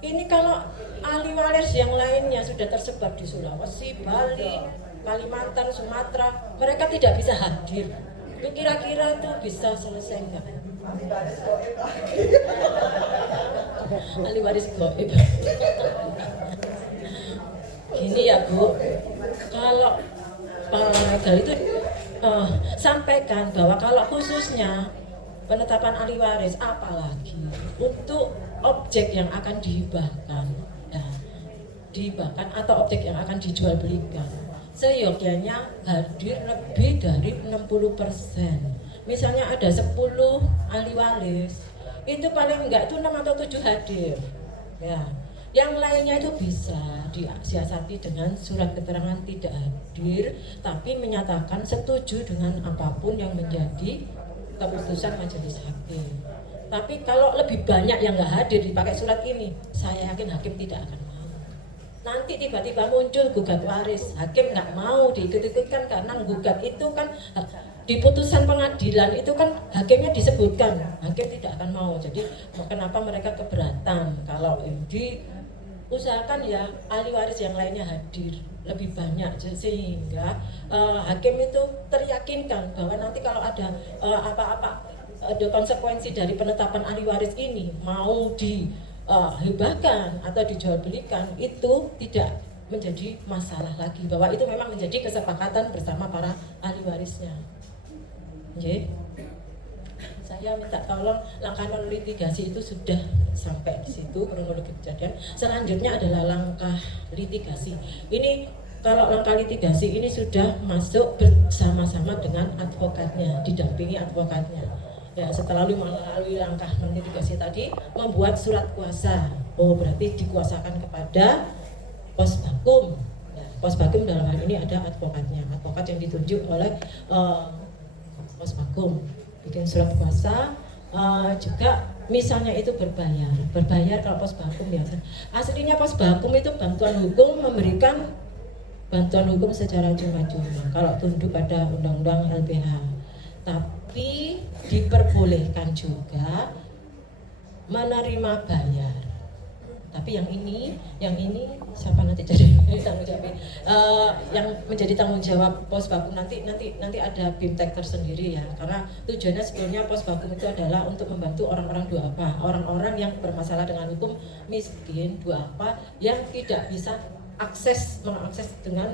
Ini kalau ahli waris yang lainnya sudah tersebar di Sulawesi, Bali, Kalimantan, Sumatera, mereka tidak bisa hadir. Itu kira-kira itu bisa selesai enggak? Ahli waris goib. Gini ya Bu, kalau legal itu sampaikan bahwa kalau khususnya penetapan ahli waris, apalagi untuk objek yang akan dihibahkan, dihibahkan atau objek yang akan dijual belikan, seyogyanya hadir lebih dari 60%. Misalnya ada 10 ahli waris, itu paling enggak itu 6 atau 7 hadir. Ya, yang lainnya itu bisa disiasati dengan surat keterangan tidak hadir, tapi menyatakan setuju dengan apapun yang menjadi keputusan majelis hakim. Tapi kalau lebih banyak yang nggak hadir dipakai surat ini, saya yakin hakim tidak akan mau. Nanti tiba-tiba muncul gugat waris, hakim nggak mau diikut-ikutkan karena gugat itu kan di putusan pengadilan itu kan hakimnya disebutkan, hakim tidak akan mau. Jadi kenapa mereka keberatan kalau diusahakan ya ahli waris yang lainnya hadir lebih banyak, sehingga hakim itu teryakinkan bahwa nanti kalau ada ada konsekuensi dari penetapan ahli waris ini mau dihibahkan atau dijual belikan, itu tidak menjadi masalah lagi, bahwa itu memang menjadi kesepakatan bersama para ahli warisnya. Oke. Saya minta tolong langkah non litigasi itu sudah sampai di situ kronologi kejadian. Selanjutnya adalah langkah litigasi. Ini kalau langkah litigasi ini sudah masuk bersama-sama dengan advokatnya, didampingi advokatnya. Ya, setelah melalui langkah non litigasi tadi, membuat surat kuasa. Oh, berarti dikuasakan kepada pos bakum. Ya, pos bakum dalam hal ini ada advokatnya, advokat yang ditunjuk oleh pos bakum. Bikin surat kuasa, juga misalnya itu berbayar kalau pos bakum biasa. Aslinya pos bakum itu bantuan hukum, memberikan bantuan hukum secara cuma-cuma kalau tunduk pada undang-undang LPH. Tapi diperbolehkan juga menerima bayar. Tapi yang ini siapa nanti jadi tanggung jawab? Yang menjadi tanggung jawab pos bakum nanti ada BIMTEK tersendiri ya, karena tujuannya sebetulnya pos bakum itu adalah untuk membantu orang-orang duafa, orang-orang yang bermasalah dengan hukum, miskin, duafa, yang tidak bisa mengakses dengan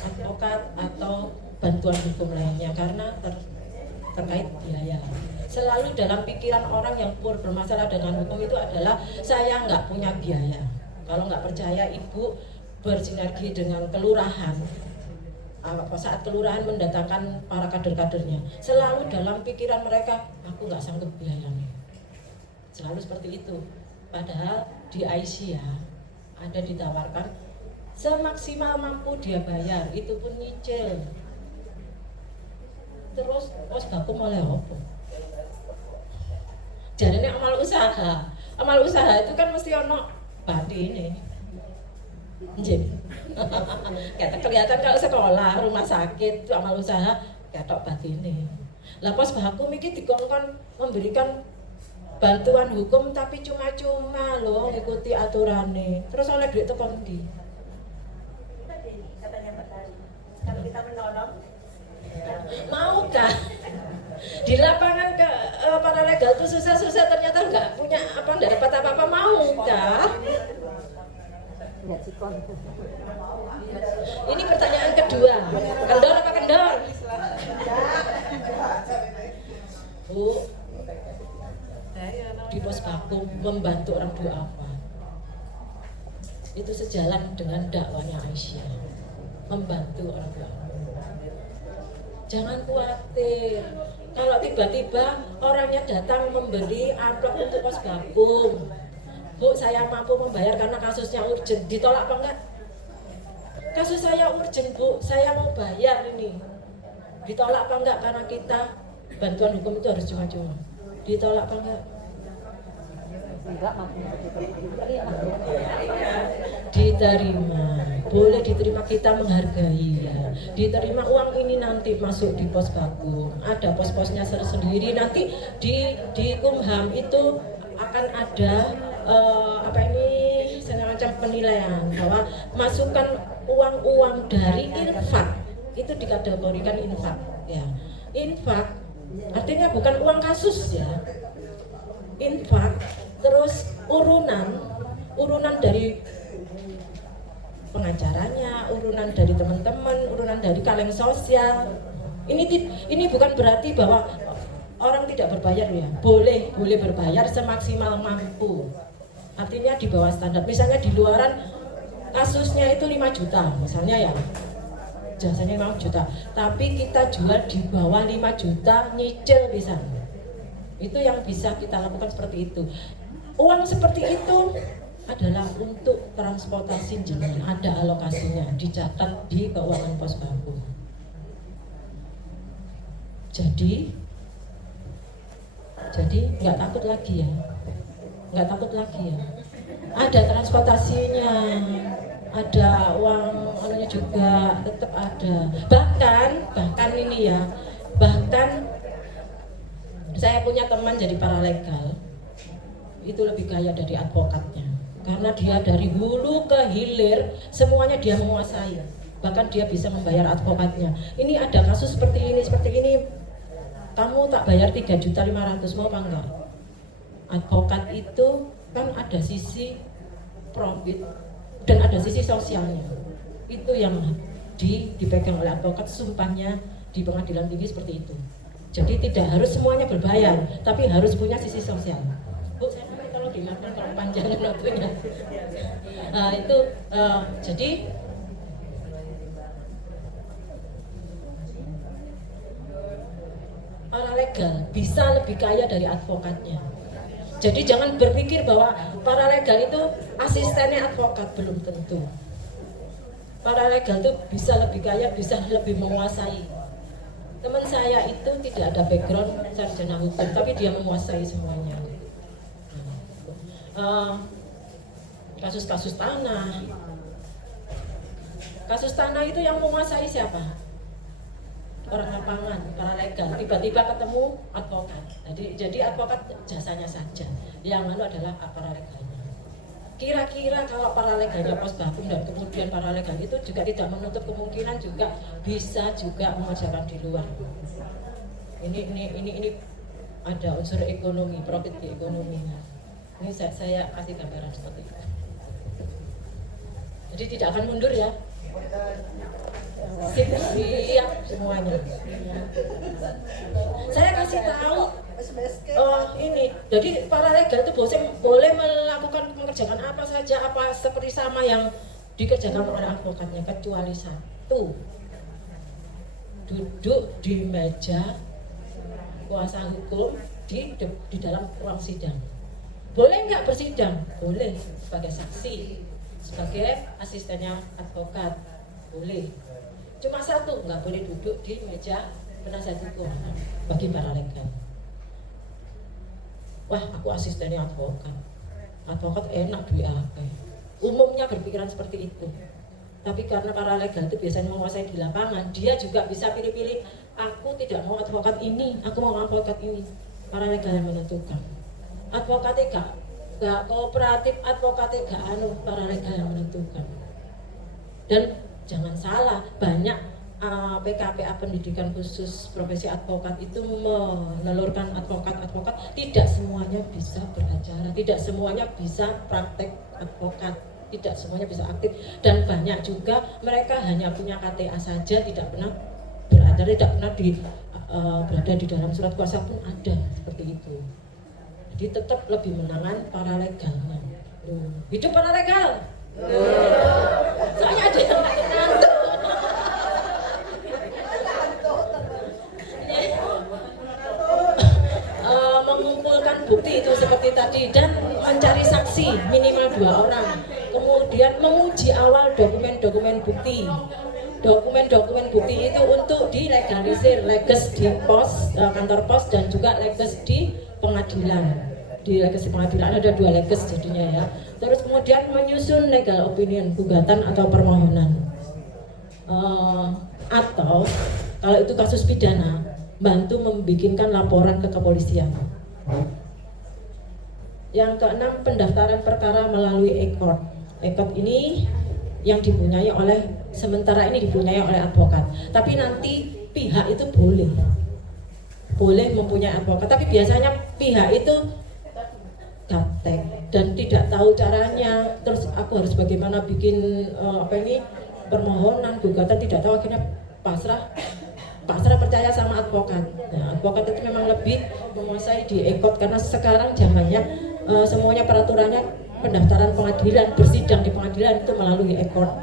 advokat atau bantuan hukum lainnya karena terkait biaya. Selalu dalam pikiran orang yang bermasalah dengan hukum itu adalah saya nggak punya biaya. Kalau nggak percaya, ibu bersinergi dengan kelurahan. Saat kelurahan mendatangkan para kader-kadernya, selalu dalam pikiran mereka, aku nggak sanggup biayanya. Selalu seperti itu. Padahal di Aisyah ada ditawarkan semaksimal mampu dia bayar, itu pun nyicil. Terus pos baku mulai apa? Jadinya amal usaha itu kan mesti ono batine. Nggih. Kata kelihatan kalau sekolah, rumah sakit itu amal usaha ketok batine. Lah pos baku iki dikongkon memberikan bantuan hukum tapi cuma-cuma loh ngikuti aturannya. Terus oleh duit teko ndi? Katanya Pak Tari, kalau kita menolong, Maukah di lapangan ke para legal itu susah-susah ternyata nggak punya apa, nggak dapat apa-apa, maukah? Ini pertanyaan kedua. Kendor apa kendor? Bu, di pos vakum membantu orang tua apa? Itu sejalan dengan dakwanya Aisyah, membantu orang tua. Jangan khawatir kalau tiba-tiba orangnya datang memberi amplop untuk pos vakum. Bu, saya mampu membayar karena kasusnya urgent. Ditolak apa enggak? Kasus saya urgent, Bu, saya mau bayar ini. Ditolak apa enggak? Karena kita bantuan hukum itu harus cuma-cuma. Ditolak apa enggak? Diterima, boleh diterima, kita menghargai ya. Diterima uang ini nanti masuk di pos vakum, ada pos-posnya sendiri. Nanti di Kumham itu akan ada semacam penilaian bahwa masukkan uang-uang dari infak itu dikategorikan infak ya. Infak artinya bukan uang kasus ya. Infak terus urunan dari pengacaranya, urunan dari teman-teman, urunan dari kaleng sosial. Ini bukan berarti bahwa orang tidak berbayar ya. Boleh berbayar semaksimal mampu. Artinya di bawah standar. Misalnya di luaran kasusnya itu 5 juta misalnya ya. Jasanya 5 juta. Tapi kita jual di bawah 5 juta nyicil bisa. Itu yang bisa kita lakukan seperti itu. Uang seperti itu adalah untuk transportasi jenengan, ada alokasinya, dicatat di keuangan pos vakum. Jadi nggak takut lagi ya, ada transportasinya, ada uang anunya juga tetap ada. Bahkan ini ya, saya punya teman jadi paralegal itu lebih kaya dari advokatnya karena dia dari hulu ke hilir semuanya dia menguasai, bahkan dia bisa membayar advokatnya. Ini ada kasus seperti ini, kamu tak bayar 3.500.000 mau apa enggak? Advokat itu kan ada sisi profit dan ada sisi sosialnya, itu yang dipegang oleh advokat, sumpahnya di pengadilan tinggi seperti itu. Jadi tidak harus semuanya berbayar, tapi harus punya sisi sosial. Bu, saya nanti kalau dimakan terlalu panjang waktunya. Nah, itu jadi paralegal bisa lebih kaya dari advokatnya. Jadi jangan berpikir bahwa paralegal itu asistennya advokat, belum tentu. Paralegal itu bisa lebih kaya, bisa lebih menguasai. Teman saya itu tidak ada background sarjana hukum, tapi dia menguasai semuanya. Kasus-kasus tanah itu yang menguasai siapa? Orang lapangan, paralegal. Tiba-tiba ketemu advokat. Jadi advokat jasanya saja. Yang lalu adalah paralegalnya. Kira-kira kalau paralegalnya pos vakum dan kemudian paralegal itu juga tidak menutup kemungkinan juga bisa juga mengerjakan di luar. Ini ada unsur ekonomi, profit di ekonomi. Ini saya kasih gambaran seperti itu. Jadi tidak akan mundur ya. Siap semuanya. Saya kasih tahu ini. Jadi paralegal itu boleh melakukan mengerjakan apa saja, apa seperti sama yang dikerjakan oleh advokatnya, kecuali satu, duduk di meja kuasa hukum di dalam ruang sidang. Boleh nggak bersidang? Boleh sebagai saksi. sebagai asistennya advokat, boleh. Cuma satu, nggak boleh duduk di meja penasihat hukum bagi paralegal. Wah, aku asistennya advokat. Advokat enak duit apa? Umumnya berpikiran seperti itu. Tapi karena paralegal itu biasanya menguasai di lapangan, dia juga bisa pilih-pilih. Aku tidak mau advokat ini, aku mau advokat ini. Paralegal yang menentukan. Advokatnya gak kooperatif, advokatnya gak paralegal yang menentukan. Dan jangan salah, banyak PKPA pendidikan khusus profesi advokat itu menelurkan advokat-advokat, tidak semuanya bisa beracara, tidak semuanya bisa praktek advokat, tidak semuanya bisa aktif, dan banyak juga mereka hanya punya KTA saja, tidak pernah beracara, tidak pernah berada di dalam surat kuasa pun ada seperti itu. Jadi tetap lebih menangan paralegalnya. Hidup paralegal. Soalnya ada yang ngantuk. Mengumpulkan bukti itu seperti tadi dan mencari saksi minimal 2 orang. Kemudian menguji awal dokumen-dokumen bukti. Dokumen-dokumen bukti itu untuk dilegalisir, leges di pos, kantor pos, dan juga leges di pengadilan. Di leges di pengadilan ada 2 leges jadinya ya. Terus kemudian menyusun legal opinion, gugatan atau permohonan. Atau kalau itu kasus pidana, bantu membikinkan laporan ke kepolisian. Yang keenam, pendaftaran perkara melalui e-court. E-court ini yang dipunyai oleh, sementara ini dipunyai oleh advokat. Tapi nanti pihak itu boleh mempunyai advokat. Tapi biasanya pihak itu gaptek dan tidak tahu caranya. Terus aku harus bagaimana bikin permohonan, gugatan, tidak tahu, akhirnya pasrah percaya sama advokat. Nah, advokat itu memang lebih menguasai di e-court karena sekarang zamannya semuanya peraturannya pendaftaran pengadilan, bersidang di pengadilan itu melalui e-court.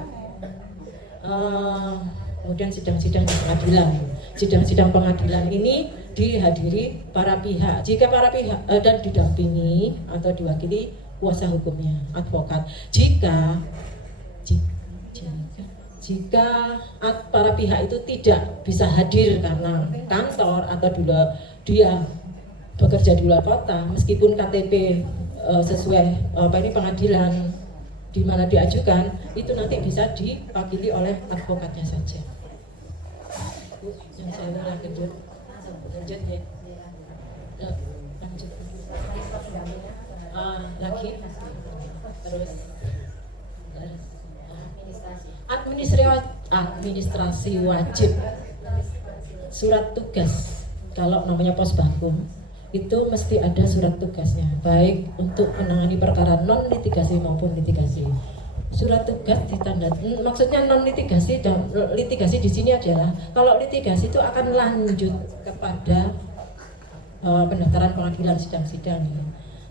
Kemudian sidang-sidang di pengadilan. Sidang-sidang pengadilan ini dihadiri para pihak. Jika para pihak dan didampingi atau diwakili kuasa hukumnya, advokat. Jika para pihak itu tidak bisa hadir karena kantor atau dia bekerja di luar kota, meskipun KTP sesuai pengadilan di mana diajukan, itu nanti bisa diwakili oleh advokatnya saja. Yang saya lanjut ya. Lanjut. Lagi. Terus. Administrasi wajib. Surat tugas. Kalau namanya pos bakum, itu mesti ada surat tugasnya, baik untuk menangani perkara non litigasi maupun litigasi. Surat tugas maksudnya non litigasi dan litigasi di sini adalah kalau litigasi itu akan lanjut kepada pendaftaran pengadilan, sidang-sidang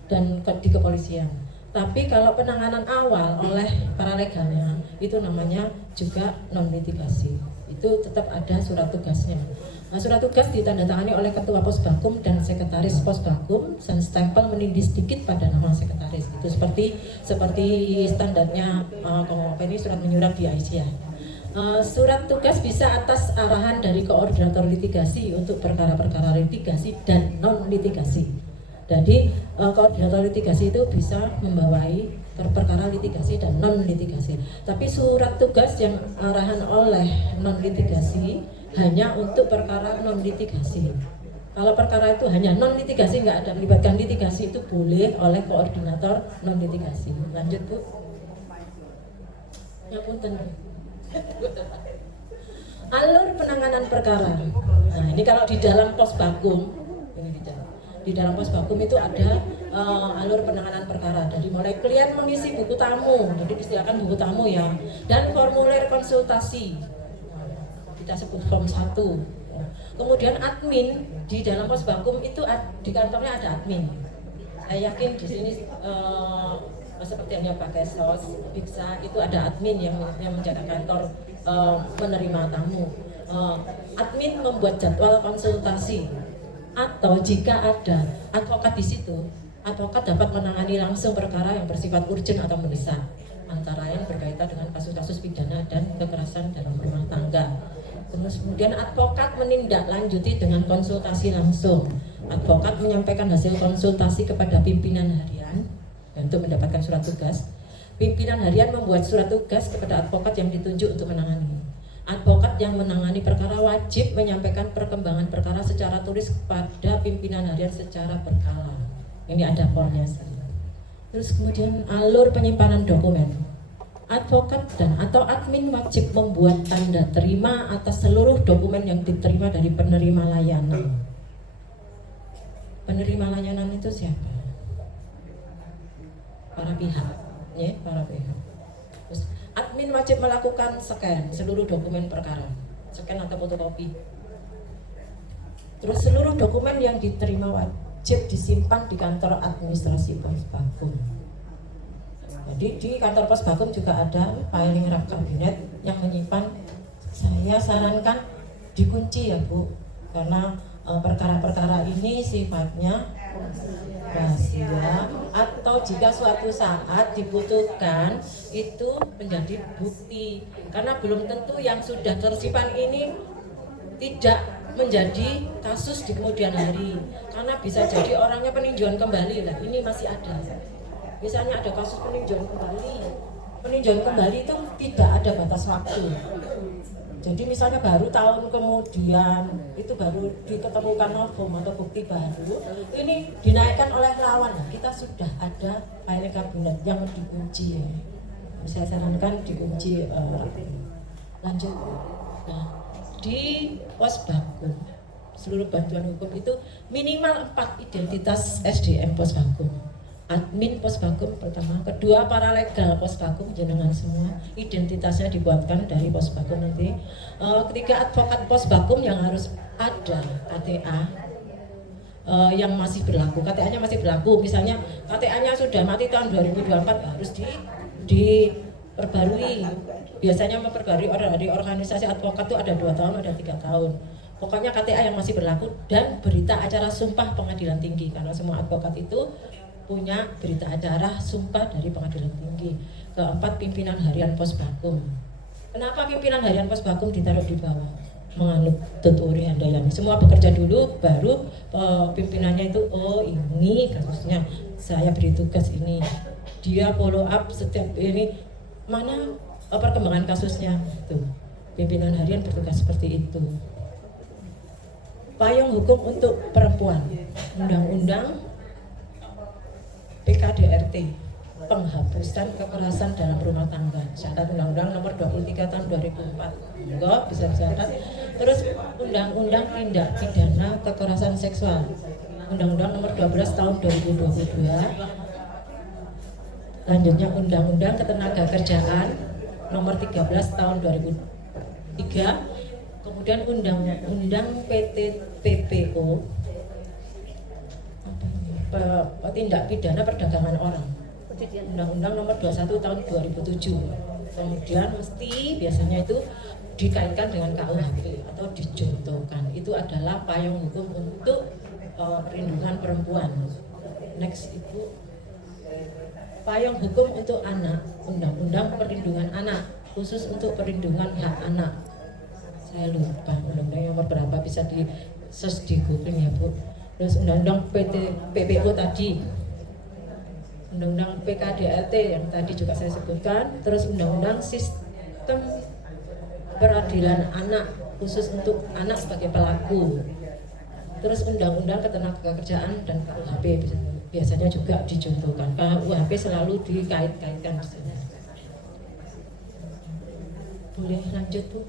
dan di kepolisian. Tapi kalau penanganan awal oleh paralegalnya itu namanya juga non litigasi. Itu tetap ada surat tugasnya. Nah, surat tugas ditandatangani oleh ketua Posbakum dan sekretaris Posbakum dan stempel menindih sedikit pada nama sekretaris. Itu seperti standarnya surat menyurat di Aisyah. Surat tugas bisa atas arahan dari koordinator litigasi untuk perkara-perkara litigasi dan non litigasi. Jadi koordinator litigasi itu bisa membawai perkara litigasi dan non litigasi. Tapi surat tugas yang arahan oleh non litigasi hanya untuk perkara non litigasi. Kalau perkara itu hanya non litigasi, nggak ada melibatkan litigasi, itu boleh oleh koordinator non litigasi. Lanjut Bu. Ya punten. Alur penanganan perkara. Nah ini kalau di dalam Posbakum, di dalam Posbakum itu ada alur penanganan perkara. Dari mulai klien mengisi buku tamu, jadi disediakan buku tamu ya, dan formulir konsultasi. Kita sebut form 1. Kemudian admin di dalam Posbakum itu di kantornya ada admin. Saya yakin di sini seperti yang pakai sos, Biksa itu ada admin yang menjaga kantor menerima tamu. Admin membuat jadwal konsultasi. Atau jika ada advokat di situ, advokat dapat menangani langsung perkara yang bersifat urgent atau mendesak. antara lain berkaitan dengan kasus-kasus pidana dan kekerasan dalam rumah tangga. Kemudian advokat menindaklanjuti dengan konsultasi langsung. Advokat menyampaikan hasil konsultasi kepada pimpinan harian untuk mendapatkan surat tugas. Pimpinan harian membuat surat tugas kepada advokat yang ditunjuk untuk menangani. Advokat yang menangani perkara wajib menyampaikan perkembangan perkara secara tulis kepada pimpinan harian secara berkala. Ini ada formnya. Terus kemudian alur penyimpanan dokumen. Advokat dan atau admin wajib membuat tanda terima atas seluruh dokumen yang diterima dari penerima layanan. Penerima layanan itu siapa? Para pihak, ya, para pihak. Terus admin wajib melakukan scan seluruh dokumen perkara, scan atau fotokopi. Terus seluruh dokumen yang diterima wajib disimpan di kantor administrasi Posbakum. Jadi di kantor Posbakum juga ada filing rak kabinet yang menyimpan. Saya sarankan dikunci ya Bu, karena perkara-perkara ini sifatnya rahasia, atau jika suatu saat dibutuhkan itu menjadi bukti, karena belum tentu yang sudah tersimpan ini tidak menjadi kasus di kemudian hari, karena bisa jadi orangnya peninjauan kembali lah, ini masih ada. Misalnya ada kasus peninjauan kembali itu tidak ada batas waktu. Jadi misalnya baru tahun kemudian itu baru diketemukan novum atau bukti baru, ini dinaikkan oleh lawan. Kita sudah ada filing kabinet yang dikunci. Saya sarankan dikunci. Lanjut. Nah, di Posbakum seluruh bantuan hukum itu minimal 4 identitas SDM Posbakum. Admin Posbakum pertama, kedua paralegal Posbakum jenengan semua, identitasnya dibuatkan dari Posbakum nanti. Ketiga advokat Posbakum yang harus ada KTA yang masih berlaku, KTA-nya masih berlaku. Misalnya KTA-nya sudah mati tahun 2024 harus diperbarui. Biasanya memperbarui dari organisasi advokat itu ada 2 tahun, ada 3 tahun. Pokoknya KTA yang masih berlaku dan berita acara sumpah pengadilan tinggi, karena semua advokat itu punya berita acara sumpah dari pengadilan tinggi. Keempat, pimpinan harian Posbakum. Kenapa pimpinan harian Posbakum ditaruh di bawah? Menganut tuturi Handayani. Semua bekerja dulu, baru pimpinannya itu, oh ini kasusnya, saya beri tugas ini. Dia follow up setiap ini, mana perkembangan kasusnya. Tuh, pimpinan harian bertugas seperti itu. Payung hukum untuk perempuan. Undang-undang PKDRT, penghapusan kekerasan dalam rumah tangga, syarat Undang-Undang Nomor 23 Tahun 2004. Enggak bisa dicatat. Terus Undang-Undang Tindak Pidana Kekerasan Seksual, Undang-Undang Nomor 12 Tahun 2022. Lanjutnya Undang-Undang Ketenagakerjaan Nomor 13 Tahun 2003. Kemudian Undang-Undang PTPPO, tindak pidana perdagangan orang, Undang-Undang Nomor 21 Tahun 2007. Kemudian mesti biasanya itu dikaitkan dengan KUHP atau dicontohkan. Itu adalah payung hukum untuk perlindungan perempuan. Next itu payung hukum untuk anak, Undang-Undang Perlindungan Anak, khusus untuk perlindungan hak anak. Saya lupa undang-undang nomor berapa, bisa di search di Google ya Bu. Terus Undang-Undang PPO tadi, Undang-Undang PKDRT yang tadi juga saya sebutkan, terus Undang-Undang Sistem Peradilan Anak khusus untuk anak sebagai pelaku, terus Undang-Undang Ketenagakerjaan dan KUHP biasanya juga dicontohkan. KUHP selalu dikait-kaitkan di sini. Boleh lanjut Bu?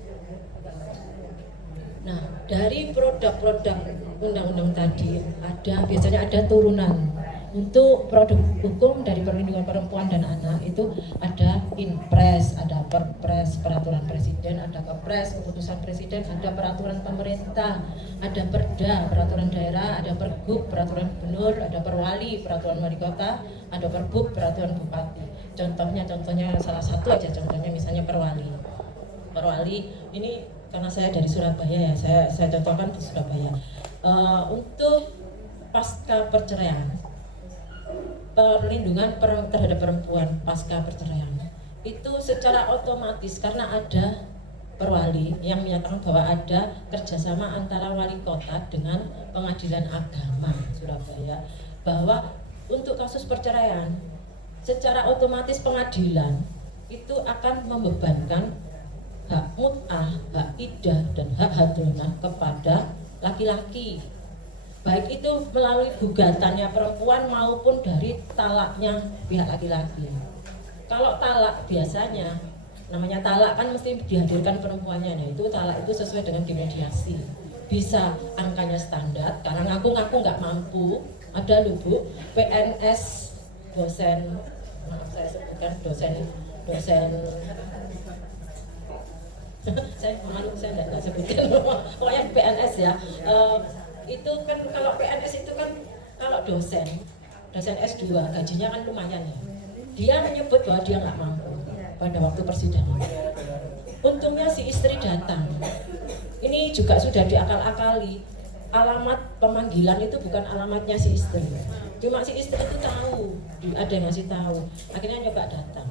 Nah, dari produk-produk undang-undang tadi biasanya ada turunan. Untuk produk hukum dari perlindungan perempuan dan anak itu ada Inpres, ada Perpres, peraturan presiden, ada Kepres, keputusan presiden, ada peraturan pemerintah, ada Perda, peraturan daerah, ada Pergub, peraturan gubernur, ada Perwali, peraturan wali kota, ada Pergub, peraturan bupati. Contohnya salah satu aja contohnya misalnya Perwali. Perwali ini karena saya dari Surabaya ya, saya contohkan di Surabaya. Untuk pasca perceraian, perlindungan terhadap perempuan pasca perceraian itu secara otomatis karena ada perwali yang menyatakan bahwa ada kerjasama antara wali kota dengan pengadilan agama Surabaya, bahwa untuk kasus perceraian secara otomatis pengadilan itu akan membebankan hak mut'ah, hak iddah, dan hak hadronah kepada laki-laki, baik itu melalui gugatannya perempuan maupun dari talaknya pihak laki-laki. Kalau talak biasanya, namanya talak kan mesti dihadirkan perempuannya, nah itu talak itu sesuai dengan dimediasi. Bisa angkanya standar, karena ngaku-ngaku nggak mampu. Ada loh Bu, PNS dosen, maaf saya sebutkan dosen saya malu saya nggak sebutkan pokoknya PNS ya. Itu kan kalau PNS itu kan kalau dosen S2 gajinya kan lumayan ya. Dia menyebut bahwa dia nggak mampu pada waktu persidangan. Untungnya si istri datang. Ini juga sudah diakal-akali. Alamat pemanggilan itu bukan alamatnya si istri. Cuma si istri itu tahu, ada yang ngasih tahu. Akhirnya nyoba datang.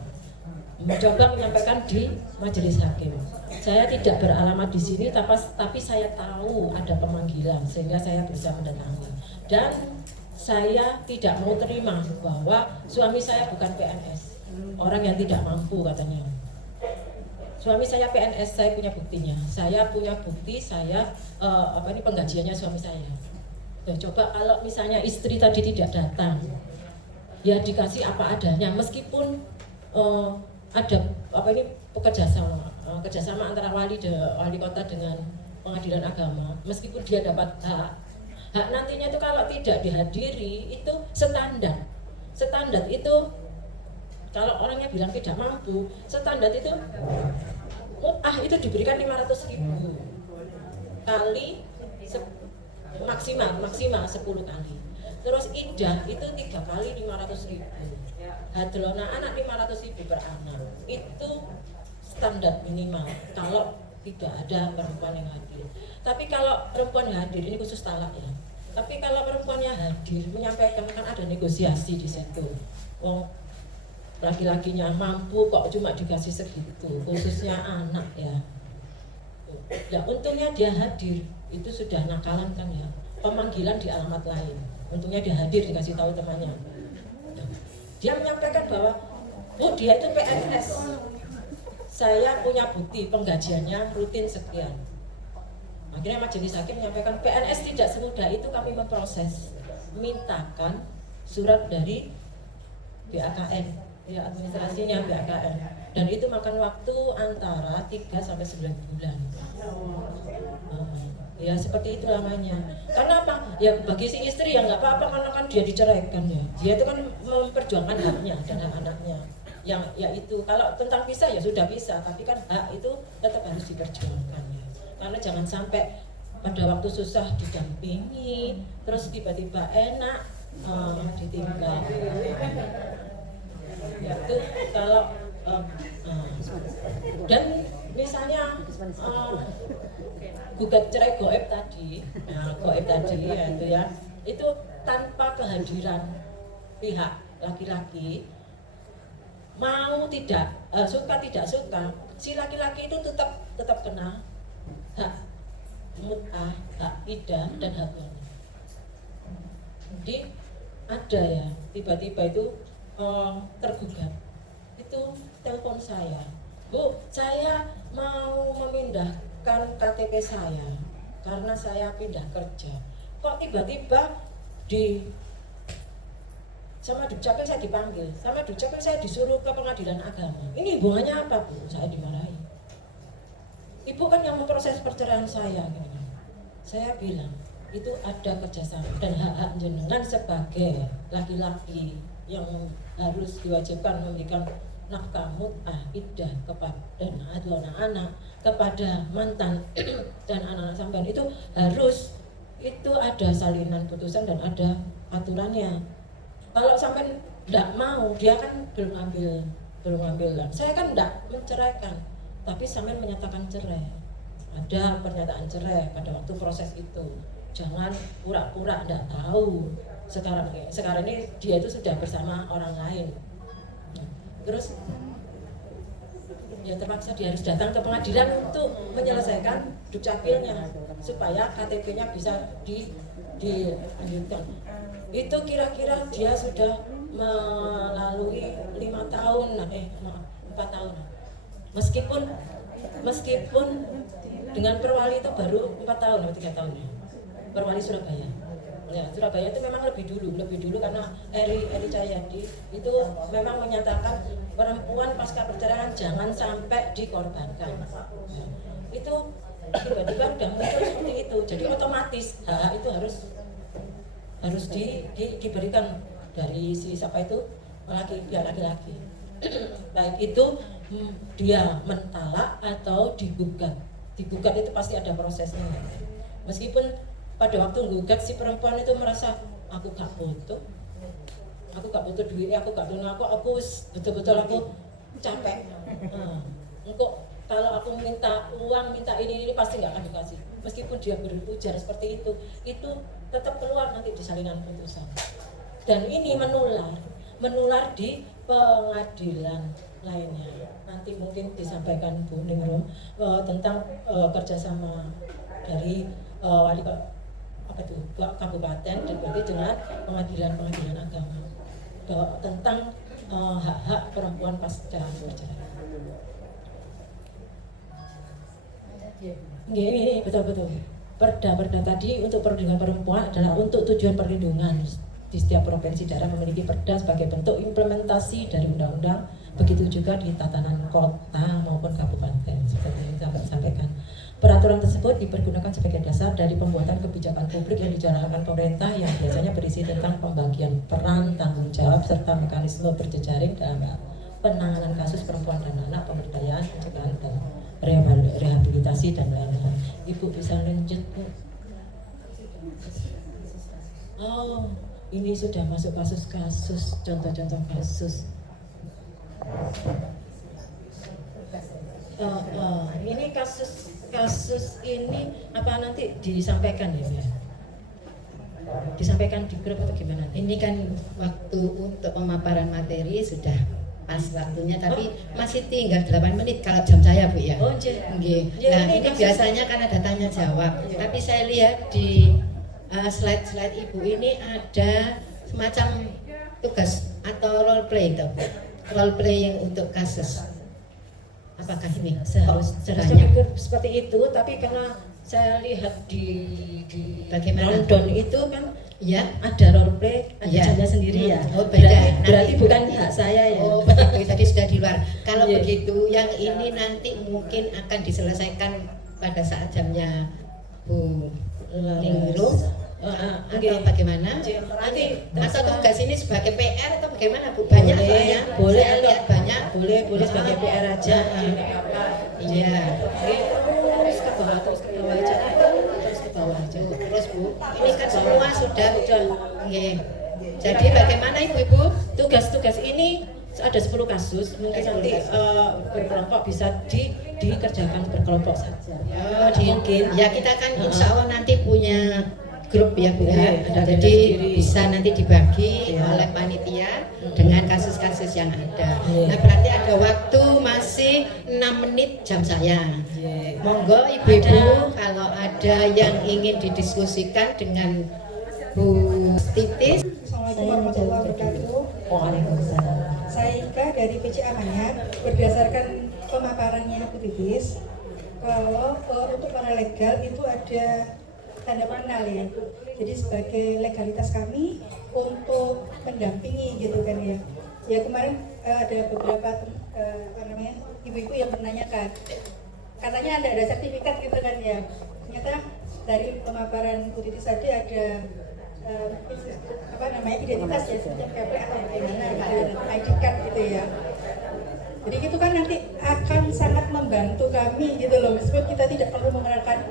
Mencoba menyampaikan di majelis hakim. Saya tidak beralamat di sini, tapi saya tahu ada pemanggilan sehingga saya bisa mendatangi. Dan saya tidak mau terima bahwa suami saya bukan PNS, orang yang tidak mampu katanya. Suami saya PNS, saya punya buktinya. Saya punya bukti, saya penggajiannya suami saya. Nah, coba kalau misalnya istri tadi tidak datang, ya dikasih apa adanya, meskipun ada kerjasama antara wali kota dengan pengadilan agama, meskipun dia dapat hak nantinya itu kalau tidak dihadiri itu standar itu kalau orangnya bilang tidak mampu, standar itu itu diberikan 500.000 kali maksimal 10 kali. Terus iddah itu 3 kali 500.000. Hadrona anak 500.000 per anak. Itu standar minimal kalau tidak ada perempuan yang hadir. Tapi kalau perempuan yang hadir, ini khusus talak ya. Tapi kalau perempuannya hadir menyampaikan kan ada negosiasi di situ. Laki-lakinya mampu kok cuma dikasih segitu, khususnya anak ya. Ya untungnya dia hadir, itu sudah nakalan kan ya. Pemanggilan di alamat lain. Untungnya dia hadir dikasih tahu temannya. Dia menyampaikan bahwa dia itu PNS. Saya punya bukti penggajiannya rutin sekian. Akhirnya majelis hakim menyampaikan PNS tidak semudah itu kami memproses. Mintakan surat dari BAKN, ya administrasinya BAKN. Dan itu makan waktu antara 3 sampai 9 bulan. Ya seperti itu lamanya. Karena apa? Ya bagi si istri ya nggak apa-apa karena kan dia diceraikan ya. Dia itu kan memperjuangkan haknya dan hak anaknya. Yang ya itu kalau tentang pisah ya sudah pisah, tapi kan hak itu tetap harus diperjuangkan ya. Karena jangan sampai pada waktu susah didampingi, terus tiba-tiba enak ditinggal. Ya itu kalau dan misalnya gugat cerai goib tadi ya itu ya, itu tanpa kehadiran pihak laki-laki, mau tidak suka tidak suka, si laki-laki itu tetap kena hak mut'ah, hak iddah dan hak ghanimah. Jadi ada ya tiba-tiba itu tergugat, itu telepon saya, Bu, saya mau memindahkan KTP saya karena saya pindah kerja. Kok tiba-tiba sama Dukcapil saya dipanggil, sama Dukcapil saya disuruh ke pengadilan agama. Ini hubungannya apa, Bu? Saya dimarahi. Ibu kan yang memproses perceraian saya, gitu. Saya bilang itu ada kerjasama dan hak-hak jenengan sebagai laki-laki yang harus diwajibkan memberikan nafkah mut'ah iddah kepada dan anak kepada mantan dan anak-anak sampean, itu harus itu ada salinan putusan dan ada aturannya. Kalau sampean tidak mau, dia kan belum ambil. Saya kan tidak menceraikan, tapi sampean menyatakan cerai. Ada pernyataan cerai pada waktu proses itu. Jangan pura-pura tidak tahu. Sekarang ini dia itu sudah bersama orang lain. Terus ya terpaksa dia harus datang ke pengadilan untuk menyelesaikan dukcapilnya supaya KTP-nya bisa dilanjutkan. Itu kira-kira dia sudah melalui 5 tahun, 4 tahun. Meskipun dengan perwali itu baru 4 tahun atau 3 tahun ya. Perwali Surabaya. Ya, Surabaya itu memang lebih dulu karena Eri Cahyadi itu memang menyatakan perempuan pasca perceraian jangan sampai dikorbankan. Ya. Itu tiba-tiba udah muncul seperti itu, jadi otomatis itu harus diberikan dari si siapa itu laki-laki. Baik itu dia mentalak atau digugat itu pasti ada prosesnya. Meskipun pada waktu gugat si perempuan itu merasa aku gak butuh duit, aku betul-betul aku capek. Engkau kalau aku minta uang, minta ini pasti nggak akan dikasih. Meskipun dia berujar seperti itu tetap keluar nanti di salinan putusan. Dan ini menular di pengadilan lainnya. Nanti mungkin disampaikan Bu Ningrum tentang kerjasama dari wali kabupaten DPD dengan pengadilan agama tentang hak-hak perempuan pasca perceraian. Ini betul. Perda tadi untuk perlindungan perempuan adalah untuk tujuan perlindungan. Di setiap provinsi daerah memiliki perda sebagai bentuk implementasi dari undang-undang. Begitu juga di tatanan kota maupun kabupaten seperti yang saya sampaikan. Peraturan tersebut dipergunakan sebagai dasar dari pembuatan kebijakan publik yang dijalankan pemerintah yang biasanya berisi tentang pembagian peran, tanggung jawab, serta mekanisme berjejaring dalam penanganan kasus perempuan dan anak, pemberdayaan, pencegahan, dan rehabilitasi dan lain-lain. Ibu bisa lanjut, Bu. Oh, ini sudah masuk kasus-kasus, contoh-contoh kasus. Ini kasus ini apa nanti disampaikan ya? Disampaikan di grup atau gimana? Ini kan waktu untuk pemaparan materi sudah pas waktunya, tapi masih tinggal 8 menit kalau jam saya, Bu ya. Oh, nggih. Nah, ini biasanya kan ada tanya jawab. Tapi saya lihat di slide-slide Ibu ini ada semacam tugas atau role play itu. Role playing untuk kasus. Apakah ini Seharusnya pikir seperti itu, tapi karena saya lihat di bagaimana rundown itu kan ya ada role play, ada ya sendiri ya. Oh, beda. Berarti bukan hak saya ya. Oh, begitu. Tadi sudah di luar. Kalau Yeah. begitu, yang ini nanti mungkin akan diselesaikan pada saat jamnya Bu Ningrum atau bagaimana? Nanti Atau tugas ini sebagai PR atau bagaimana, Bu? Banyak soalnya. boleh Saya lihat banyak. boleh sebagai PR aja. Iya. Terus ke bawah aja. Terus Bu, ini kan semua sudah. Oke. Jadi bagaimana Ibu? Tugas-tugas ini ada 10 kasus, mungkin nanti berkelompok bisa dikerjakan berkelompok saja. Mungkin. Ya kita kan insya Allah nanti punya grup ya Bu ya. Ada Jadi sendiri. bisa nanti dibagi Ya. oleh panitia dengan kasus-kasus yang ada. Ya. Nah berarti ada waktu masih 6 menit jam saya. Ya. Monggo ibu-ibu kalau ada yang ingin didiskusikan dengan Bu Titis. Assalamualaikum warahmatullahi wabarakatuh. Waalaikumsalam. Saya Ika dari PC Amanat. Berdasarkan pemaparannya Bu Titis, kalau untuk para legal itu ada tanda panel ya. Jadi sebagai legalitas kami untuk mendampingi gitu kan ya. Ya kemarin ada beberapa ibu-ibu yang menanyakan, katanya ada sertifikat gitu kan ya. Ternyata dari pemaparan Bu Titis tadi ada identitas ya, semacam KP atau bagaimana gitu, ID card gitu ya. Jadi itu kan nanti akan sangat membantu kami gitu loh, meskipun kita tidak perlu mengenalkan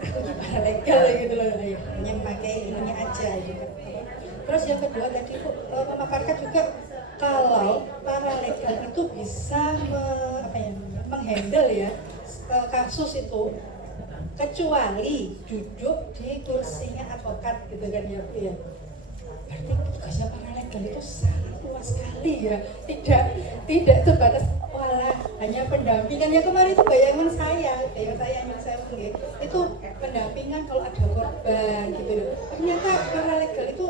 aku para legal gitu loh, hanya memakai ininya aja gitu. Terus yang kedua tadi memaparkan juga kalau para legal itu bisa menghandle ya kasus itu, kecuali duduk di kursinya advokat gitu kan ya Bu ya. Berarti tugasnya para legal itu sangat luas sekali ya, tidak terbatas walah hanya pendampingan ya kemarin itu bayangan saya yang saya punya itu pendampingan kalau ada korban gitu loh. Ternyata paralegal itu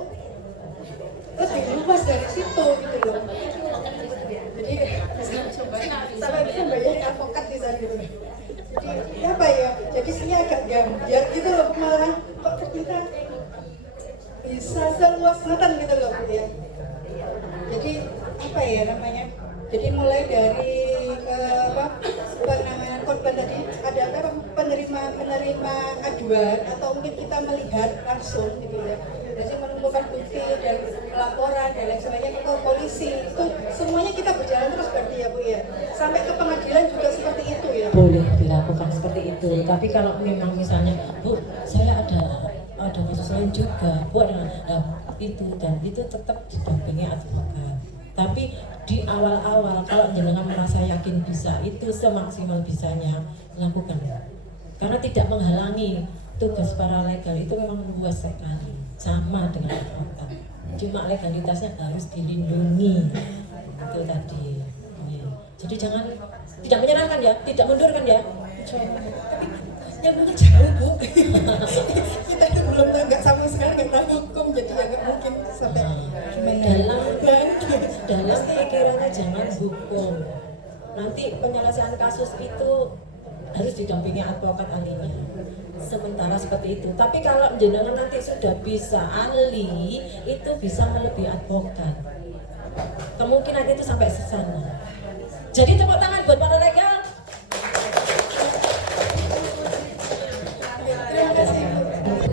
lebih luas dari situ gitu loh. Jadi sampai bisa bayar advokat di sana gitu. Jadi apa ya? Jadi saya agak gambiar gitu loh, malah kok ternyata bisa seluas nonton gitu loh ya. Jadi apa ya namanya? Jadi mulai dari penanganan korban tadi ada apa menerima aduan atau mungkin kita melihat langsung gitu ya. Jadi menemukan bukti dan laporan dan lain sebagainya ke polisi itu semuanya kita berjalan terus berarti ya Bu ya. Sampai ke pengadilan juga seperti itu ya. Boleh dilakukan seperti itu. Tapi kalau memang misalnya Bu, saya ada kasus lain juga, Bu ada itu dan itu tetap didampingi advokat. Tapi di awal-awal kalau jenengan merasa yakin bisa, itu semaksimal bisanya lakukan. Karena tidak menghalangi tugas paralegal itu memang luas sekali, sama dengan advokat. Cuma legalitasnya harus dilindungi. Itu tadi. Ya. Jadi jangan tidak menyerahkan ya, tidak mundurkan ya. Nyambungnya jauh Bu. Kita kan belum nggak sama sekali nggak tahu hukum jadi nggak mungkin sampai gimana. Dalam pikirannya jangan hukum. Nanti penyelesaian kasus itu harus didampingi advokat ahlinya. Sementara seperti itu. Tapi kalau jenengan nanti sudah bisa ahli, itu bisa melebihi advokat. Kemungkinan itu sampai sana. Jadi tepuk tangan buat para legal.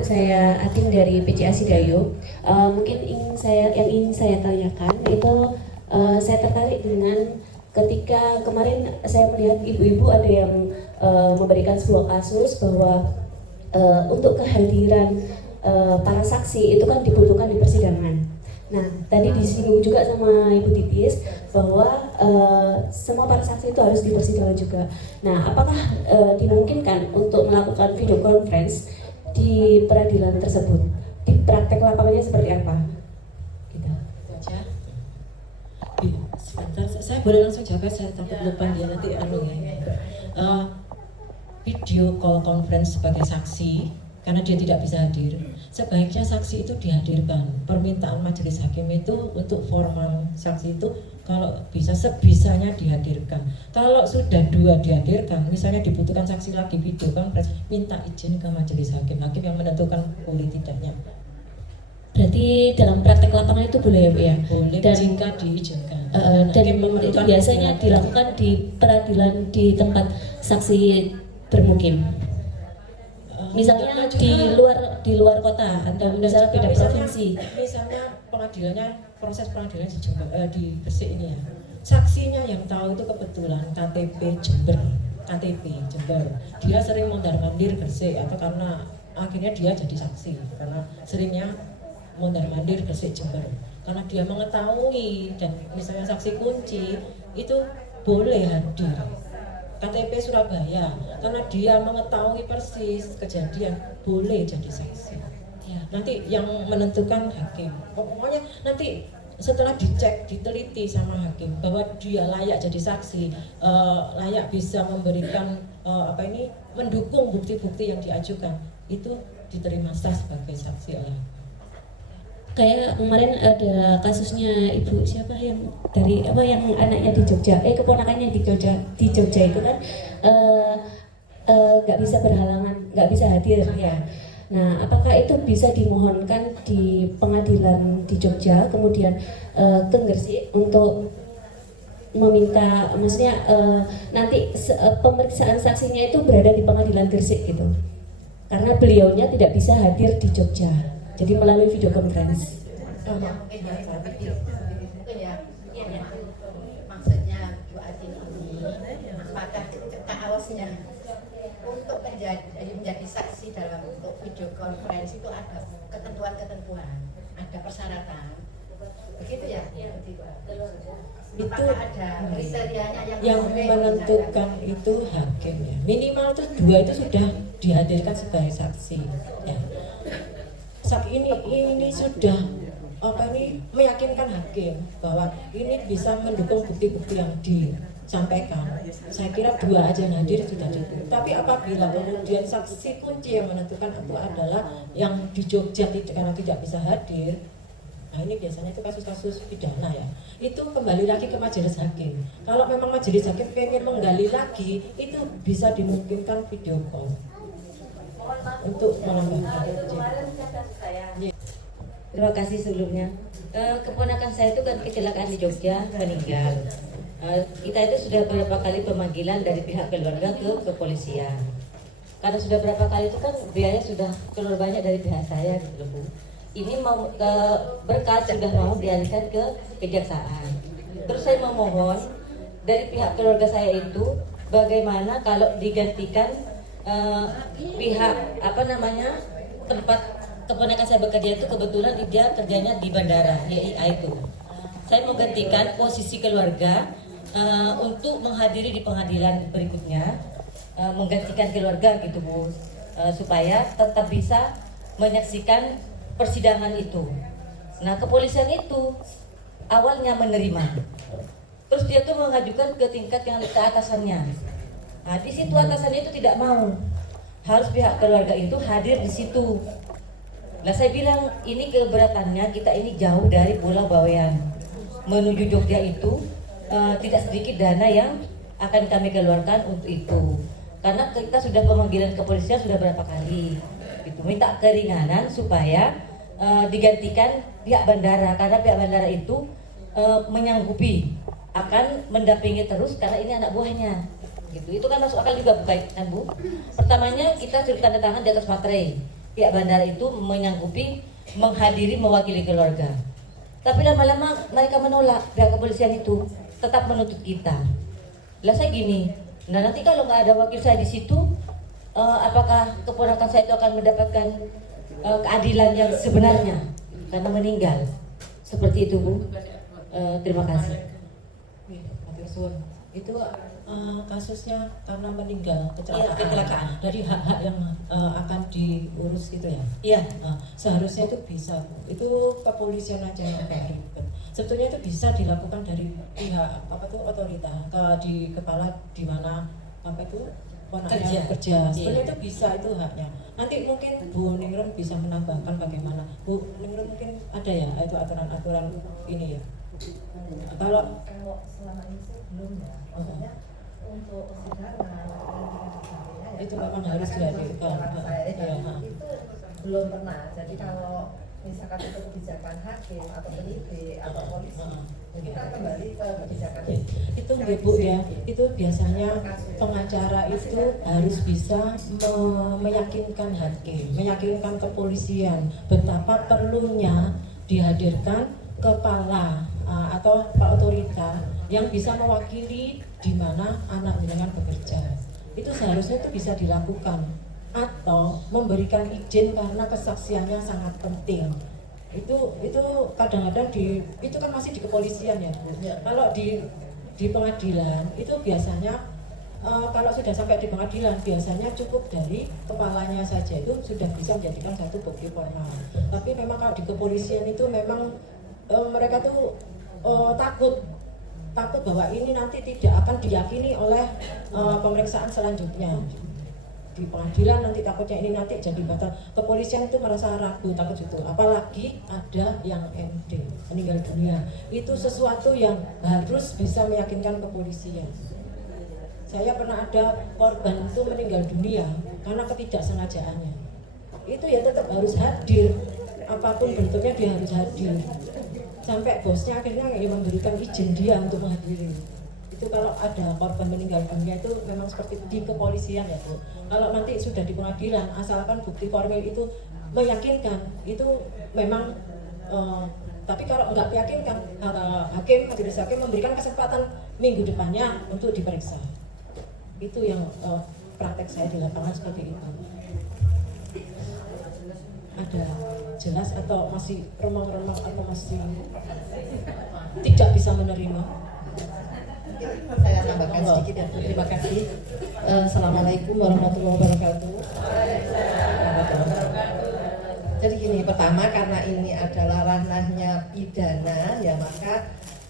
Saya Atin dari PCA Sidayo. Mungkin yang ingin saya tanyakan itu saya tertarik dengan ketika kemarin saya melihat ibu-ibu ada yang memberikan sebuah kasus bahwa untuk kehadiran para saksi itu kan dibutuhkan di persidangan. Nah, tadi disinggung juga sama Ibu Titis bahwa semua para saksi itu harus di persidangan juga. Nah, apakah dimungkinkan untuk melakukan video conference di peradilan tersebut? Di praktek lapangannya seperti apa? Gitu. Aja. Sebentar, saya boleh langsung jawab, saya takut lupa ya nanti video call conference sebagai saksi karena dia tidak bisa hadir. Sebaiknya saksi itu dihadirkan. Permintaan majelis hakim itu untuk formal saksi itu kalau bisa sebisanya dihadirkan. Kalau sudah 2 dihadirkan, misalnya dibutuhkan saksi lagi video conference, minta izin ke majelis hakim. Hakim yang menentukan boleh tidaknya. Berarti dalam praktek lapangan itu boleh ya Bu ya? Boleh Dan jika diizinkan. dan itu biasanya dilakukan di peradilan di tempat saksi bermukim. Misalnya di luar kota atau misalnya beda provinsi. Misalnya proses pengadilannya di Jember, di Gresik ini ya. Saksinya yang tahu itu kebetulan KTP Jember. Dia sering mondar-mandir Gresik atau karena akhirnya dia jadi saksi karena seringnya mondar-mandir Gresik Jember. Karena dia mengetahui dan misalnya saksi kunci itu boleh hadir. KTP Surabaya karena dia mengetahui persis kejadian boleh jadi saksi ya, nanti yang menentukan hakim. Pokoknya nanti setelah dicek, diteliti sama hakim bahwa dia layak jadi saksi, layak bisa memberikan mendukung bukti-bukti yang diajukan, itu diterima sah sebagai saksi oleh hakim. Kayak kemarin ada kasusnya ibu siapa yang dari yang anaknya di Jogja, keponakannya di Jogja itu kan nggak bisa berhalangan, nggak bisa hadir ya. Nah, apakah itu bisa dimohonkan di pengadilan di Jogja kemudian ke Gresik untuk meminta, maksudnya nanti pemeriksaan saksinya itu berada di pengadilan Gresik gitu, karena beliaunya tidak bisa hadir di Jogja. Jadi melalui video conference. Maksudnya Bu Atin ini, apakah kaosnya untuk menjadi saksi dalam untuk video conference itu ada ketentuan, ada persyaratan, begitu ya? Itu ada kriterianya yang menentukan itu hakim ya. Minimal itu 2 itu sudah dihadirkan sebagai saksi ya. Ini sudah meyakinkan hakim bahwa ini bisa mendukung bukti-bukti yang sampaikan. Saya kira 2 aja yang hadir sudah cukup. Tapi apabila kemudian saksi kunci yang menentukan itu adalah yang di Jogja karena tidak bisa hadir, nah ini biasanya itu kasus-kasus pidana ya. Itu kembali lagi ke majelis hakim. Kalau memang majelis hakim pengen menggali lagi, itu bisa dimungkinkan video call untuk menambahkan. Terima kasih sebelumnya. Keponakan saya itu kan kecelakaan di Jogja, meninggal. Kita itu sudah beberapa kali pemanggilan dari pihak keluarga ke kepolisian. Karena sudah berapa kali itu kan biaya sudah keluar banyak dari pihak saya gitu loh, Bu. Ini mau berkas sudah mau dialihkan ke kejaksaan. Terus saya memohon dari pihak keluarga saya itu bagaimana kalau digantikan pihak tempat keponakan saya bekerja itu kebetulan dia kerjanya di bandara YIA itu. Saya mau gantikan posisi keluarga untuk menghadiri di pengadilan berikutnya, menggantikan keluarga gitu Bu, supaya tetap bisa menyaksikan persidangan itu. Nah kepolisian itu awalnya menerima, terus dia tuh mengajukan ke tingkat yang ke atasannya. Nah di situ atasannya itu tidak mau, harus pihak keluarga itu hadir di situ. Nah saya bilang ini keberatannya, kita ini jauh dari Pulau Bawean menuju Jogja itu tidak sedikit dana yang akan kami keluarkan untuk itu. Karena kita sudah pemanggilan kepolisian sudah berapa kali, gitu, minta keringanan supaya digantikan pihak bandara, karena pihak bandara itu menyanggupi akan mendampingi terus karena ini anak buahnya. Gitu. Itu kan masuk akal juga bukan Bu? Pertamanya kita sudah tanda tangan di atas materai. Pihak bandara itu menyanggupi menghadiri mewakili keluarga. Tapi lama-lama mereka menolak, pihak kepolisian itu tetap menuntut kita. Lah saya gini, nah nanti kalau nggak ada wakil saya di situ, apakah keponakan saya itu akan mendapatkan keadilan yang sebenarnya karena meninggal? Seperti itu Bu. Terima kasih. Itu kasusnya karena meninggal kecelakaan dari hak-hak yang akan diurus gitu ya. Iya. Seharusnya itu bisa, itu kepolisian aja yang agak ribet. Sebetulnya itu bisa dilakukan dari pihak otorita di kepala di mana ponaknya kerja. Sebetulnya itu bisa, itu haknya. Nanti mungkin Bu Ningrum bisa menambahkan bagaimana. Bu Ningrum mungkin ada ya itu aturan-aturan ini ya. Kalau selama ini sih belum ya. Maksudnya untuk persidangan itu memang harus dihadirkan. Itu belum pernah. Jadi kalau misalkan itu kebijakan hakim atau penyidik atau polisi, kita kembali ke kebijakan itu Bu ya. Itu biasanya pengacara itu harus bisa meyakinkan hakim, meyakinkan kepolisian betapa perlunya dihadirkan kepala atau Pak Otorita yang bisa mewakili di mana anak jenengan bekerja. Itu seharusnya itu bisa dilakukan, atau memberikan izin karena kesaksiannya sangat penting. Itu kadang-kadang itu kan masih di kepolisian ya Bu. Kalau di pengadilan itu biasanya kalau sudah sampai di pengadilan biasanya cukup dari kepalanya saja itu sudah bisa menjadikan satu bukti formal. Tapi memang kalau di kepolisian itu memang mereka tuh takut bahwa ini nanti tidak akan diyakini oleh pemeriksaan selanjutnya di pengadilan, nanti takutnya ini nanti jadi batal. Kepolisian itu merasa ragu, takut itu. Apalagi ada yang MD meninggal dunia, itu sesuatu yang harus bisa meyakinkan kepolisian. Saya pernah ada korban itu meninggal dunia karena ketidaksengajaannya. Itu ya tetap harus hadir, apapun bentuknya dia harus hadir. Sampai bosnya akhirnya memberikan izin dia untuk menghadiri. Itu kalau ada korban meninggal dunia itu memang seperti di kepolisian ya Bu. Kalau nanti sudah di pengadilan, asalkan bukti formil itu meyakinkan, itu memang tapi kalau nggak meyakinkan, majelis hakim memberikan kesempatan minggu depannya untuk diperiksa. Itu yang praktek saya di lapangan seperti itu. Ada jelas atau masih remang-remang atau masih tidak bisa menerima? Saya tambahkan sedikit ya Bu. Terima kasih. Assalamualaikum warahmatullahi wabarakatuh. Jadi gini, pertama karena ini adalah ranahnya pidana ya, maka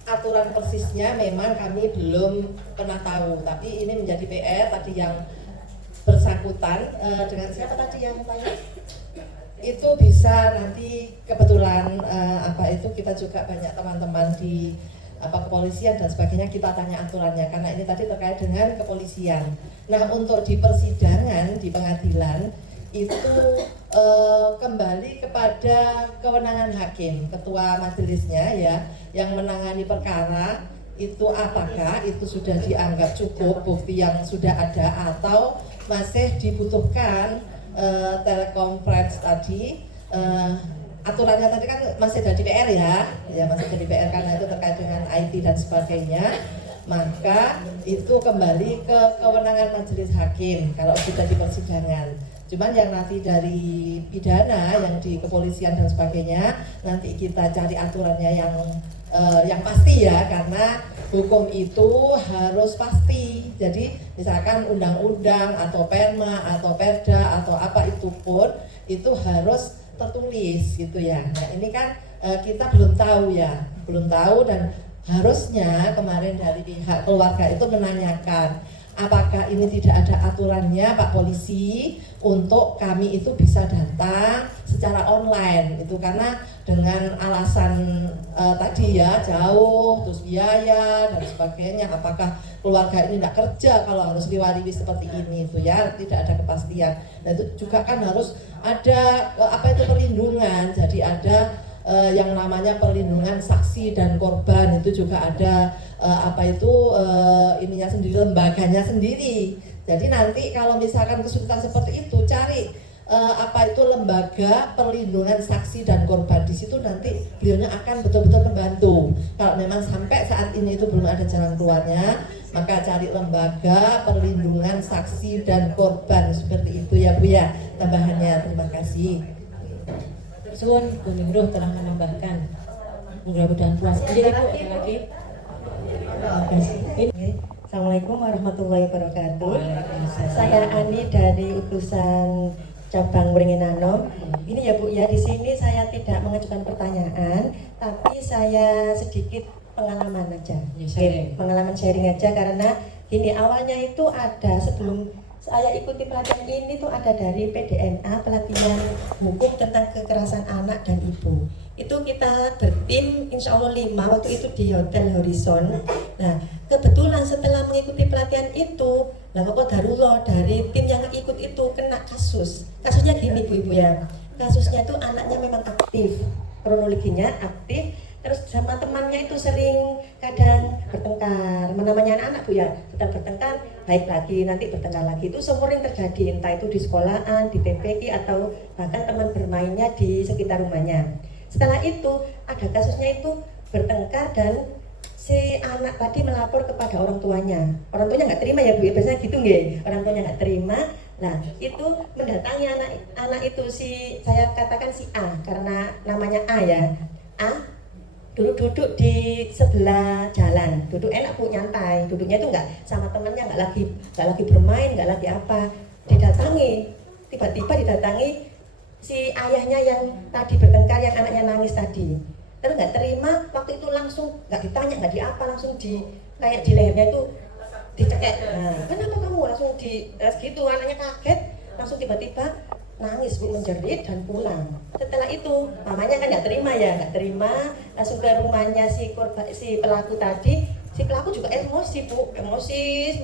aturan aturan persisnya memang kami belum pernah tahu, tapi ini menjadi PR tadi yang bersangkutan dengan siapa tadi yang tanya? Itu bisa nanti kebetulan kita juga banyak teman-teman di kepolisian dan sebagainya, kita tanya aturannya karena ini tadi terkait dengan kepolisian. Nah, untuk di persidangan di pengadilan itu kembali kepada kewenangan hakim, ketua majelisnya ya, yang menangani perkara itu apakah itu sudah dianggap cukup bukti yang sudah ada atau masih dibutuhkan telekonferensi tadi. Aturannya tadi kan masih ada PR ya masih ada PR karena itu terkait dengan IT dan sebagainya, maka itu kembali ke kewenangan majelis hakim kalau sudah di persidangan. Cuman yang nanti dari pidana yang di kepolisian dan sebagainya nanti kita cari aturannya yang pasti ya, karena hukum itu harus pasti. Jadi misalkan undang-undang atau perma atau perda atau apa itu pun itu harus tertulis gitu ya. Nah ini kan kita belum tahu dan harusnya kemarin dari pihak keluarga itu menanyakan apakah ini tidak ada aturannya Pak Polisi untuk kami itu bisa datang secara online itu, karena dengan alasan tadi ya jauh terus biaya dan sebagainya, apakah keluarga ini tidak kerja kalau harus liwat-liwat seperti ini itu ya, tidak ada kepastian. Nah itu juga kan harus ada perlindungan, jadi ada yang namanya perlindungan saksi dan korban, itu juga ada ininya sendiri, lembaganya sendiri. Jadi nanti kalau misalkan kesulitan seperti itu, cari lembaga perlindungan saksi dan korban. Di situ nanti beliaunya akan betul-betul membantu. Kalau memang sampai saat ini itu belum ada jalan keluarnya, maka cari lembaga perlindungan saksi dan korban seperti itu ya Bu ya. Tambahannya, terima kasih. Suwun Gunung Ruh telah menambahkan, mudah-mudahan puas. Jadi Bu, ada lagi. Assalamualaikum warahmatullahi wabarakatuh. Saya Ani dari utusan cabang Wringinanom. Ini ya Bu ya, di sini saya tidak mengajukan pertanyaan, tapi saya sedikit pengalaman aja. Pengalaman sharing aja, karena gini, awalnya itu ada sebelum saya ikuti pelatihan ini tuh ada dari PDNA, pelatihan hukum tentang kekerasan anak dan ibu. Itu kita bertim insya Allah 5 waktu itu di Hotel Horizon. Nah kebetulan setelah mengikuti pelatihan itu, lah kok darulah dari tim yang ikut itu kena kasus. Kasusnya gini Bu Ibu ya, kasusnya itu anaknya memang aktif, kronologinya aktif. Terus sama temannya itu sering kadang bertengkar, namanya anak-anak Bu ya, sedang bertengkar, baik lagi, nanti bertengkar lagi, itu sering terjadi, entah itu di sekolahan, di TPI, atau bahkan teman bermainnya di sekitar rumahnya. Setelah itu, ada kasusnya itu bertengkar dan si anak tadi melapor kepada orang tuanya nggak terima ya Bu, biasanya gitu nggih, orang tuanya nggak terima. Nah itu mendatangi anak itu, saya katakan si A, karena namanya A ya, A duduk di sebelah jalan, duduk enak Bu, nyantai, duduknya itu nggak sama temannya, nggak lagi bermain, nggak lagi apa. Tiba-tiba didatangi si ayahnya yang tadi bertengkar, yang anaknya nangis tadi. Terus nggak terima, waktu itu langsung nggak ditanya, nggak diapa, langsung kayak di lehernya itu dicekek. Nah kenapa kamu langsung gitu, anaknya kaget, langsung tiba-tiba nangis Bu, menjerit dan pulang. Setelah itu mamanya kan nggak terima, langsung ke rumahnya si pelaku tadi. Si pelaku juga emosi Bu,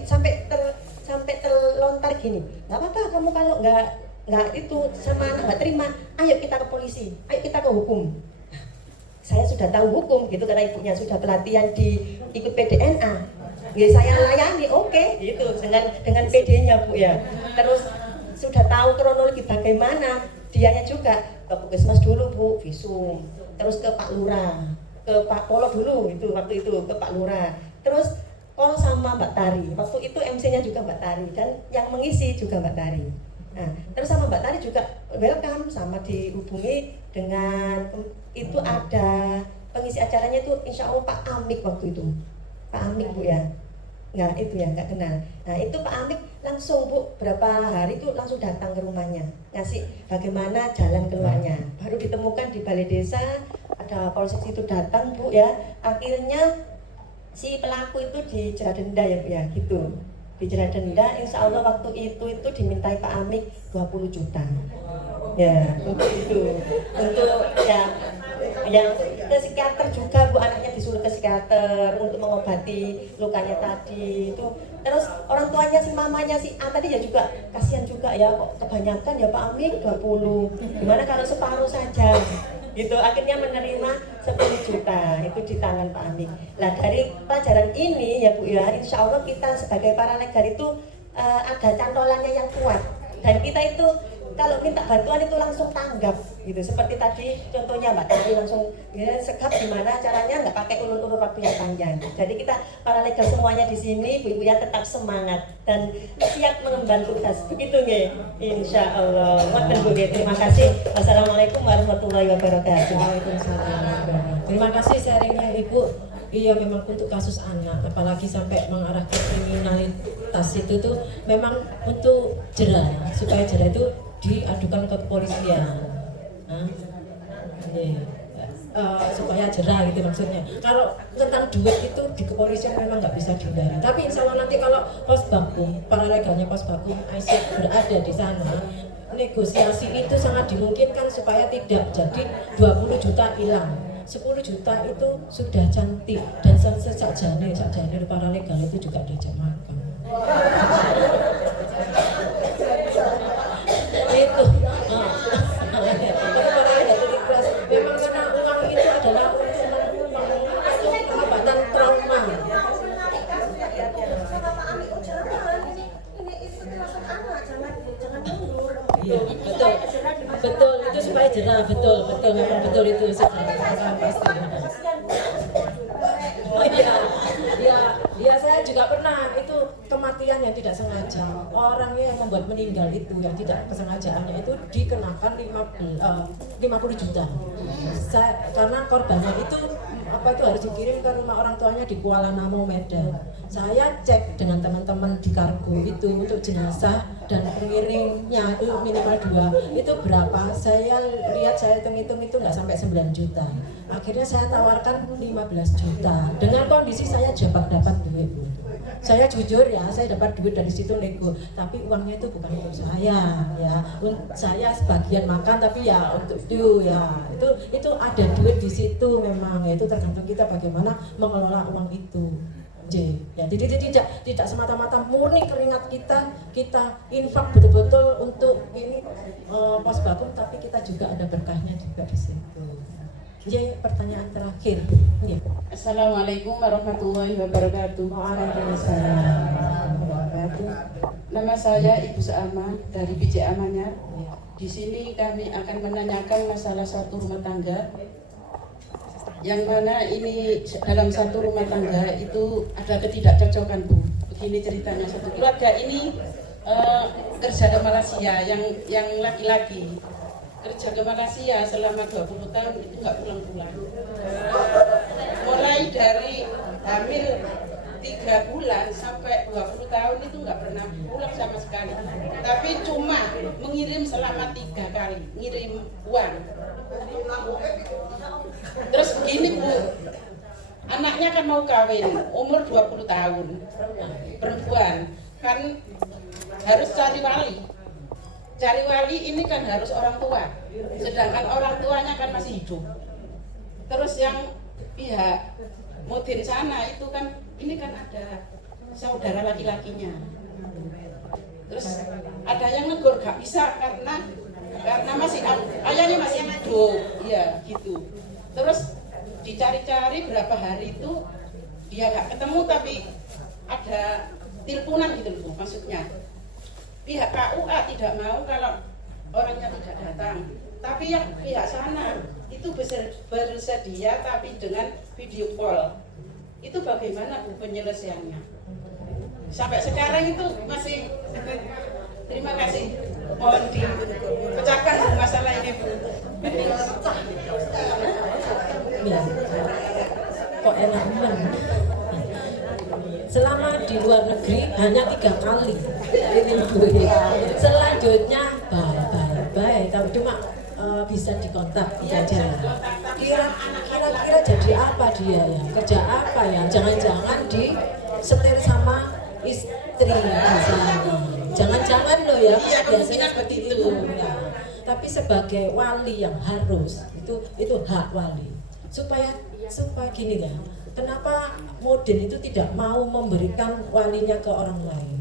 sampai terlontar gini, nggak apa-apa kamu kalau nggak itu sama anak nggak terima, ayo kita ke polisi, ayo kita ke hukum. Saya sudah tahu hukum gitu, karena ibunya sudah pelatihan di ikut PDNA. Ya, saya layani, oke, gitu dengan PD-nya Bu ya. Terus sudah tahu kronologi bagaimana, dianya juga ke puskesmas dulu Bu, visum, terus ke Pak Lurah, ke Pak Polo dulu itu waktu itu, ke Pak Lurah, terus call sama Mbak Tari, waktu itu MC-nya juga Mbak Tari dan yang mengisi juga Mbak Tari. Nah, terus sama Mbak Tari juga welcome, sama dihubungi dengan itu ada pengisi acaranya itu insya Allah Pak Amik waktu itu, Pak Amik Bu ya. Nggak itu ya, nggak kenal. Nah itu Pak Amik langsung Bu, berapa hari itu langsung datang ke rumahnya, ngasih bagaimana jalan keluarnya. Baru ditemukan di balai desa, ada polsek itu datang Bu ya. Akhirnya si pelaku itu dijerat denda ya Bu ya, gitu. Dijerat denda, insya Allah waktu itu dimintai Pak Amik 20 juta. Ya, untuk itu, untuk ya yang ke psikiater juga Bu, anaknya disuruh ke psikiater untuk mengobati lukanya tadi itu. Terus orang tuanya si mamanya si A tadi ya juga kasihan juga ya, kok kebanyakan ya Pak Amik 20, gimana kalau separuh saja gitu. Akhirnya menerima 10 juta itu di tangan Pak Amik. Nah dari pelajaran ini ya Bu ya, insya Allah kita sebagai para legal itu ada cantolannya yang kuat, dan kita itu kalau minta bantuan itu langsung tanggap gitu. Seperti tadi contohnya Mbak Tari langsung ya, segap gimana caranya, nggak pakai ulur-ulur waktu yang panjang. Jadi kita para legal semuanya di sini Bu Ibu ya tetap semangat dan siap mengemban tugas. Begitu nggih. Insya Allah. Terima kasih. Wassalamualaikum warahmatullahi wabarakatuh. Waalaikumsalam. Terima kasih sharingnya Ibu. Iya, memang untuk kasus anak, apalagi sampai mengarah ke kriminalitas itu tuh memang untuk jerah, supaya jerah itu diadukan ke kepolisian. Supaya jerah gitu maksudnya. Kalau tentang duit itu di kepolisian memang nggak bisa dihindari. Tapi insya Allah nanti kalau pos bakum, para legalnya pos bakum IC berada di sana, negosiasi itu sangat dimungkinkan supaya tidak jadi 20 juta hilang. 10 juta itu sudah cantik, dan sakjane para legal itu juga diajak makan. Itu memang karena uang itu adalah pengobatan trauma. Iya, betul itu supaya jerah, betul memang betul itu pasti. Oh iya, saya juga pernah itu kematian yang tidak sengaja, orangnya yang membuat meninggal itu yang tidak kesengajaannya itu dikenakan 50 juta. Karena korbannya itu harus dikirim ke rumah orang tuanya di Kuala Namu, Medan. Saya cek dengan teman-teman di kargo itu untuk jenazah dan pengirimnya itu minimal 2, itu berapa? Saya lihat, saya hitung itu nggak sampai 9 juta. Akhirnya saya tawarkan 15 juta. Dengan kondisi saya dapat duit. Saya jujur ya, saya dapat duit dari situ nego, tapi uangnya itu bukan untuk saya ya. Saya sebagian makan, tapi ya untuk itu ya. Itu ada duit di situ memang. Itu tergantung kita bagaimana mengelola uang itu. Ya, tidak semata-mata murni keringat kita infak betul-betul untuk ini pos bakum, tapi kita juga ada berkahnya juga di situ. Ya, pertanyaan terakhir. Ya. Assalamualaikum warahmatullahi wabarakatuh. Waalaikumsalam. Nama saya Ibu Saama dari BJ Amanyar. Di sini kami akan menanyakan masalah satu rumah tangga, yang mana ini dalam satu rumah tangga itu ada ketidakcocokan Bu. Begini ceritanya, satu keluarga ini kerja di Malaysia, yang laki-laki kerja ke Malaysia selama 20 tahun itu nggak pulang-pulang. Mulai dari hamil 3 bulan sampai 20 tahun itu nggak pernah pulang sama sekali. Tapi cuma mengirim selama 3 kali, ngirim uang. Terus begini Bu, anaknya kan mau kawin, umur 20 tahun, perempuan, kan harus cari wali. Cari wali ini kan harus orang tua, sedangkan orang tuanya kan masih hidup. Terus yang pihak Mudin sana itu kan, ini kan ada saudara laki-lakinya. Terus ada yang negur gak bisa karena masih ayahnya masih hidup, ya gitu. Terus dicari-cari berapa hari itu dia gak ketemu, tapi ada teleponan gitu loh, maksudnya pihak KUA tidak mau kalau orangnya tidak datang, tapi yang pihak sana itu bersedia tapi dengan video call. Itu bagaimana Bu penyelesaiannya? Sampai sekarang itu masih. Terima kasih, mohon dipecahkan masalah ini Bu. Ya. Kok enak banget. Selama di luar negeri hanya 3 kali. Selanjutnya bye. Tapi cuma bisa dikontak saja. Kira-kira jadi apa dia ya? Kerja apa ya? Jangan-jangan disetir sama istri misalnya. Jangan-jangan loh ya, biasanya seperti itu ya. Tapi sebagai wali yang harus itu hak wali. Supaya gini ya. Kenapa Modin itu tidak mau memberikan walinya ke orang lain?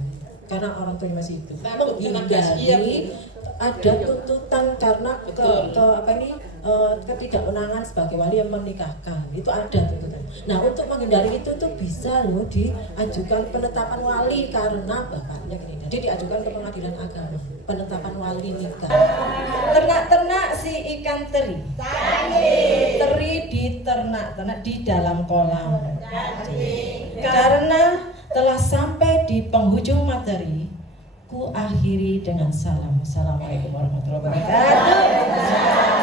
Karena orang tuanya masih hidup. Menghindari ada tuntutan karena ketidakwenangan sebagai wali yang menikahkan, itu ada tuntutan. Nah, untuk menghindari itu tuh bisa loh diajukan penetapan wali karena bapaknya gini. Jadi diajukan ke pengadilan agama penetapan wali nikah. Ternak-ternak si ikan teri. Teri diternak-ternak di dalam kolam. Karena telah sampai di penghujung materi, ku akhiri dengan salam. Assalamualaikum warahmatullahi wabarakatuh.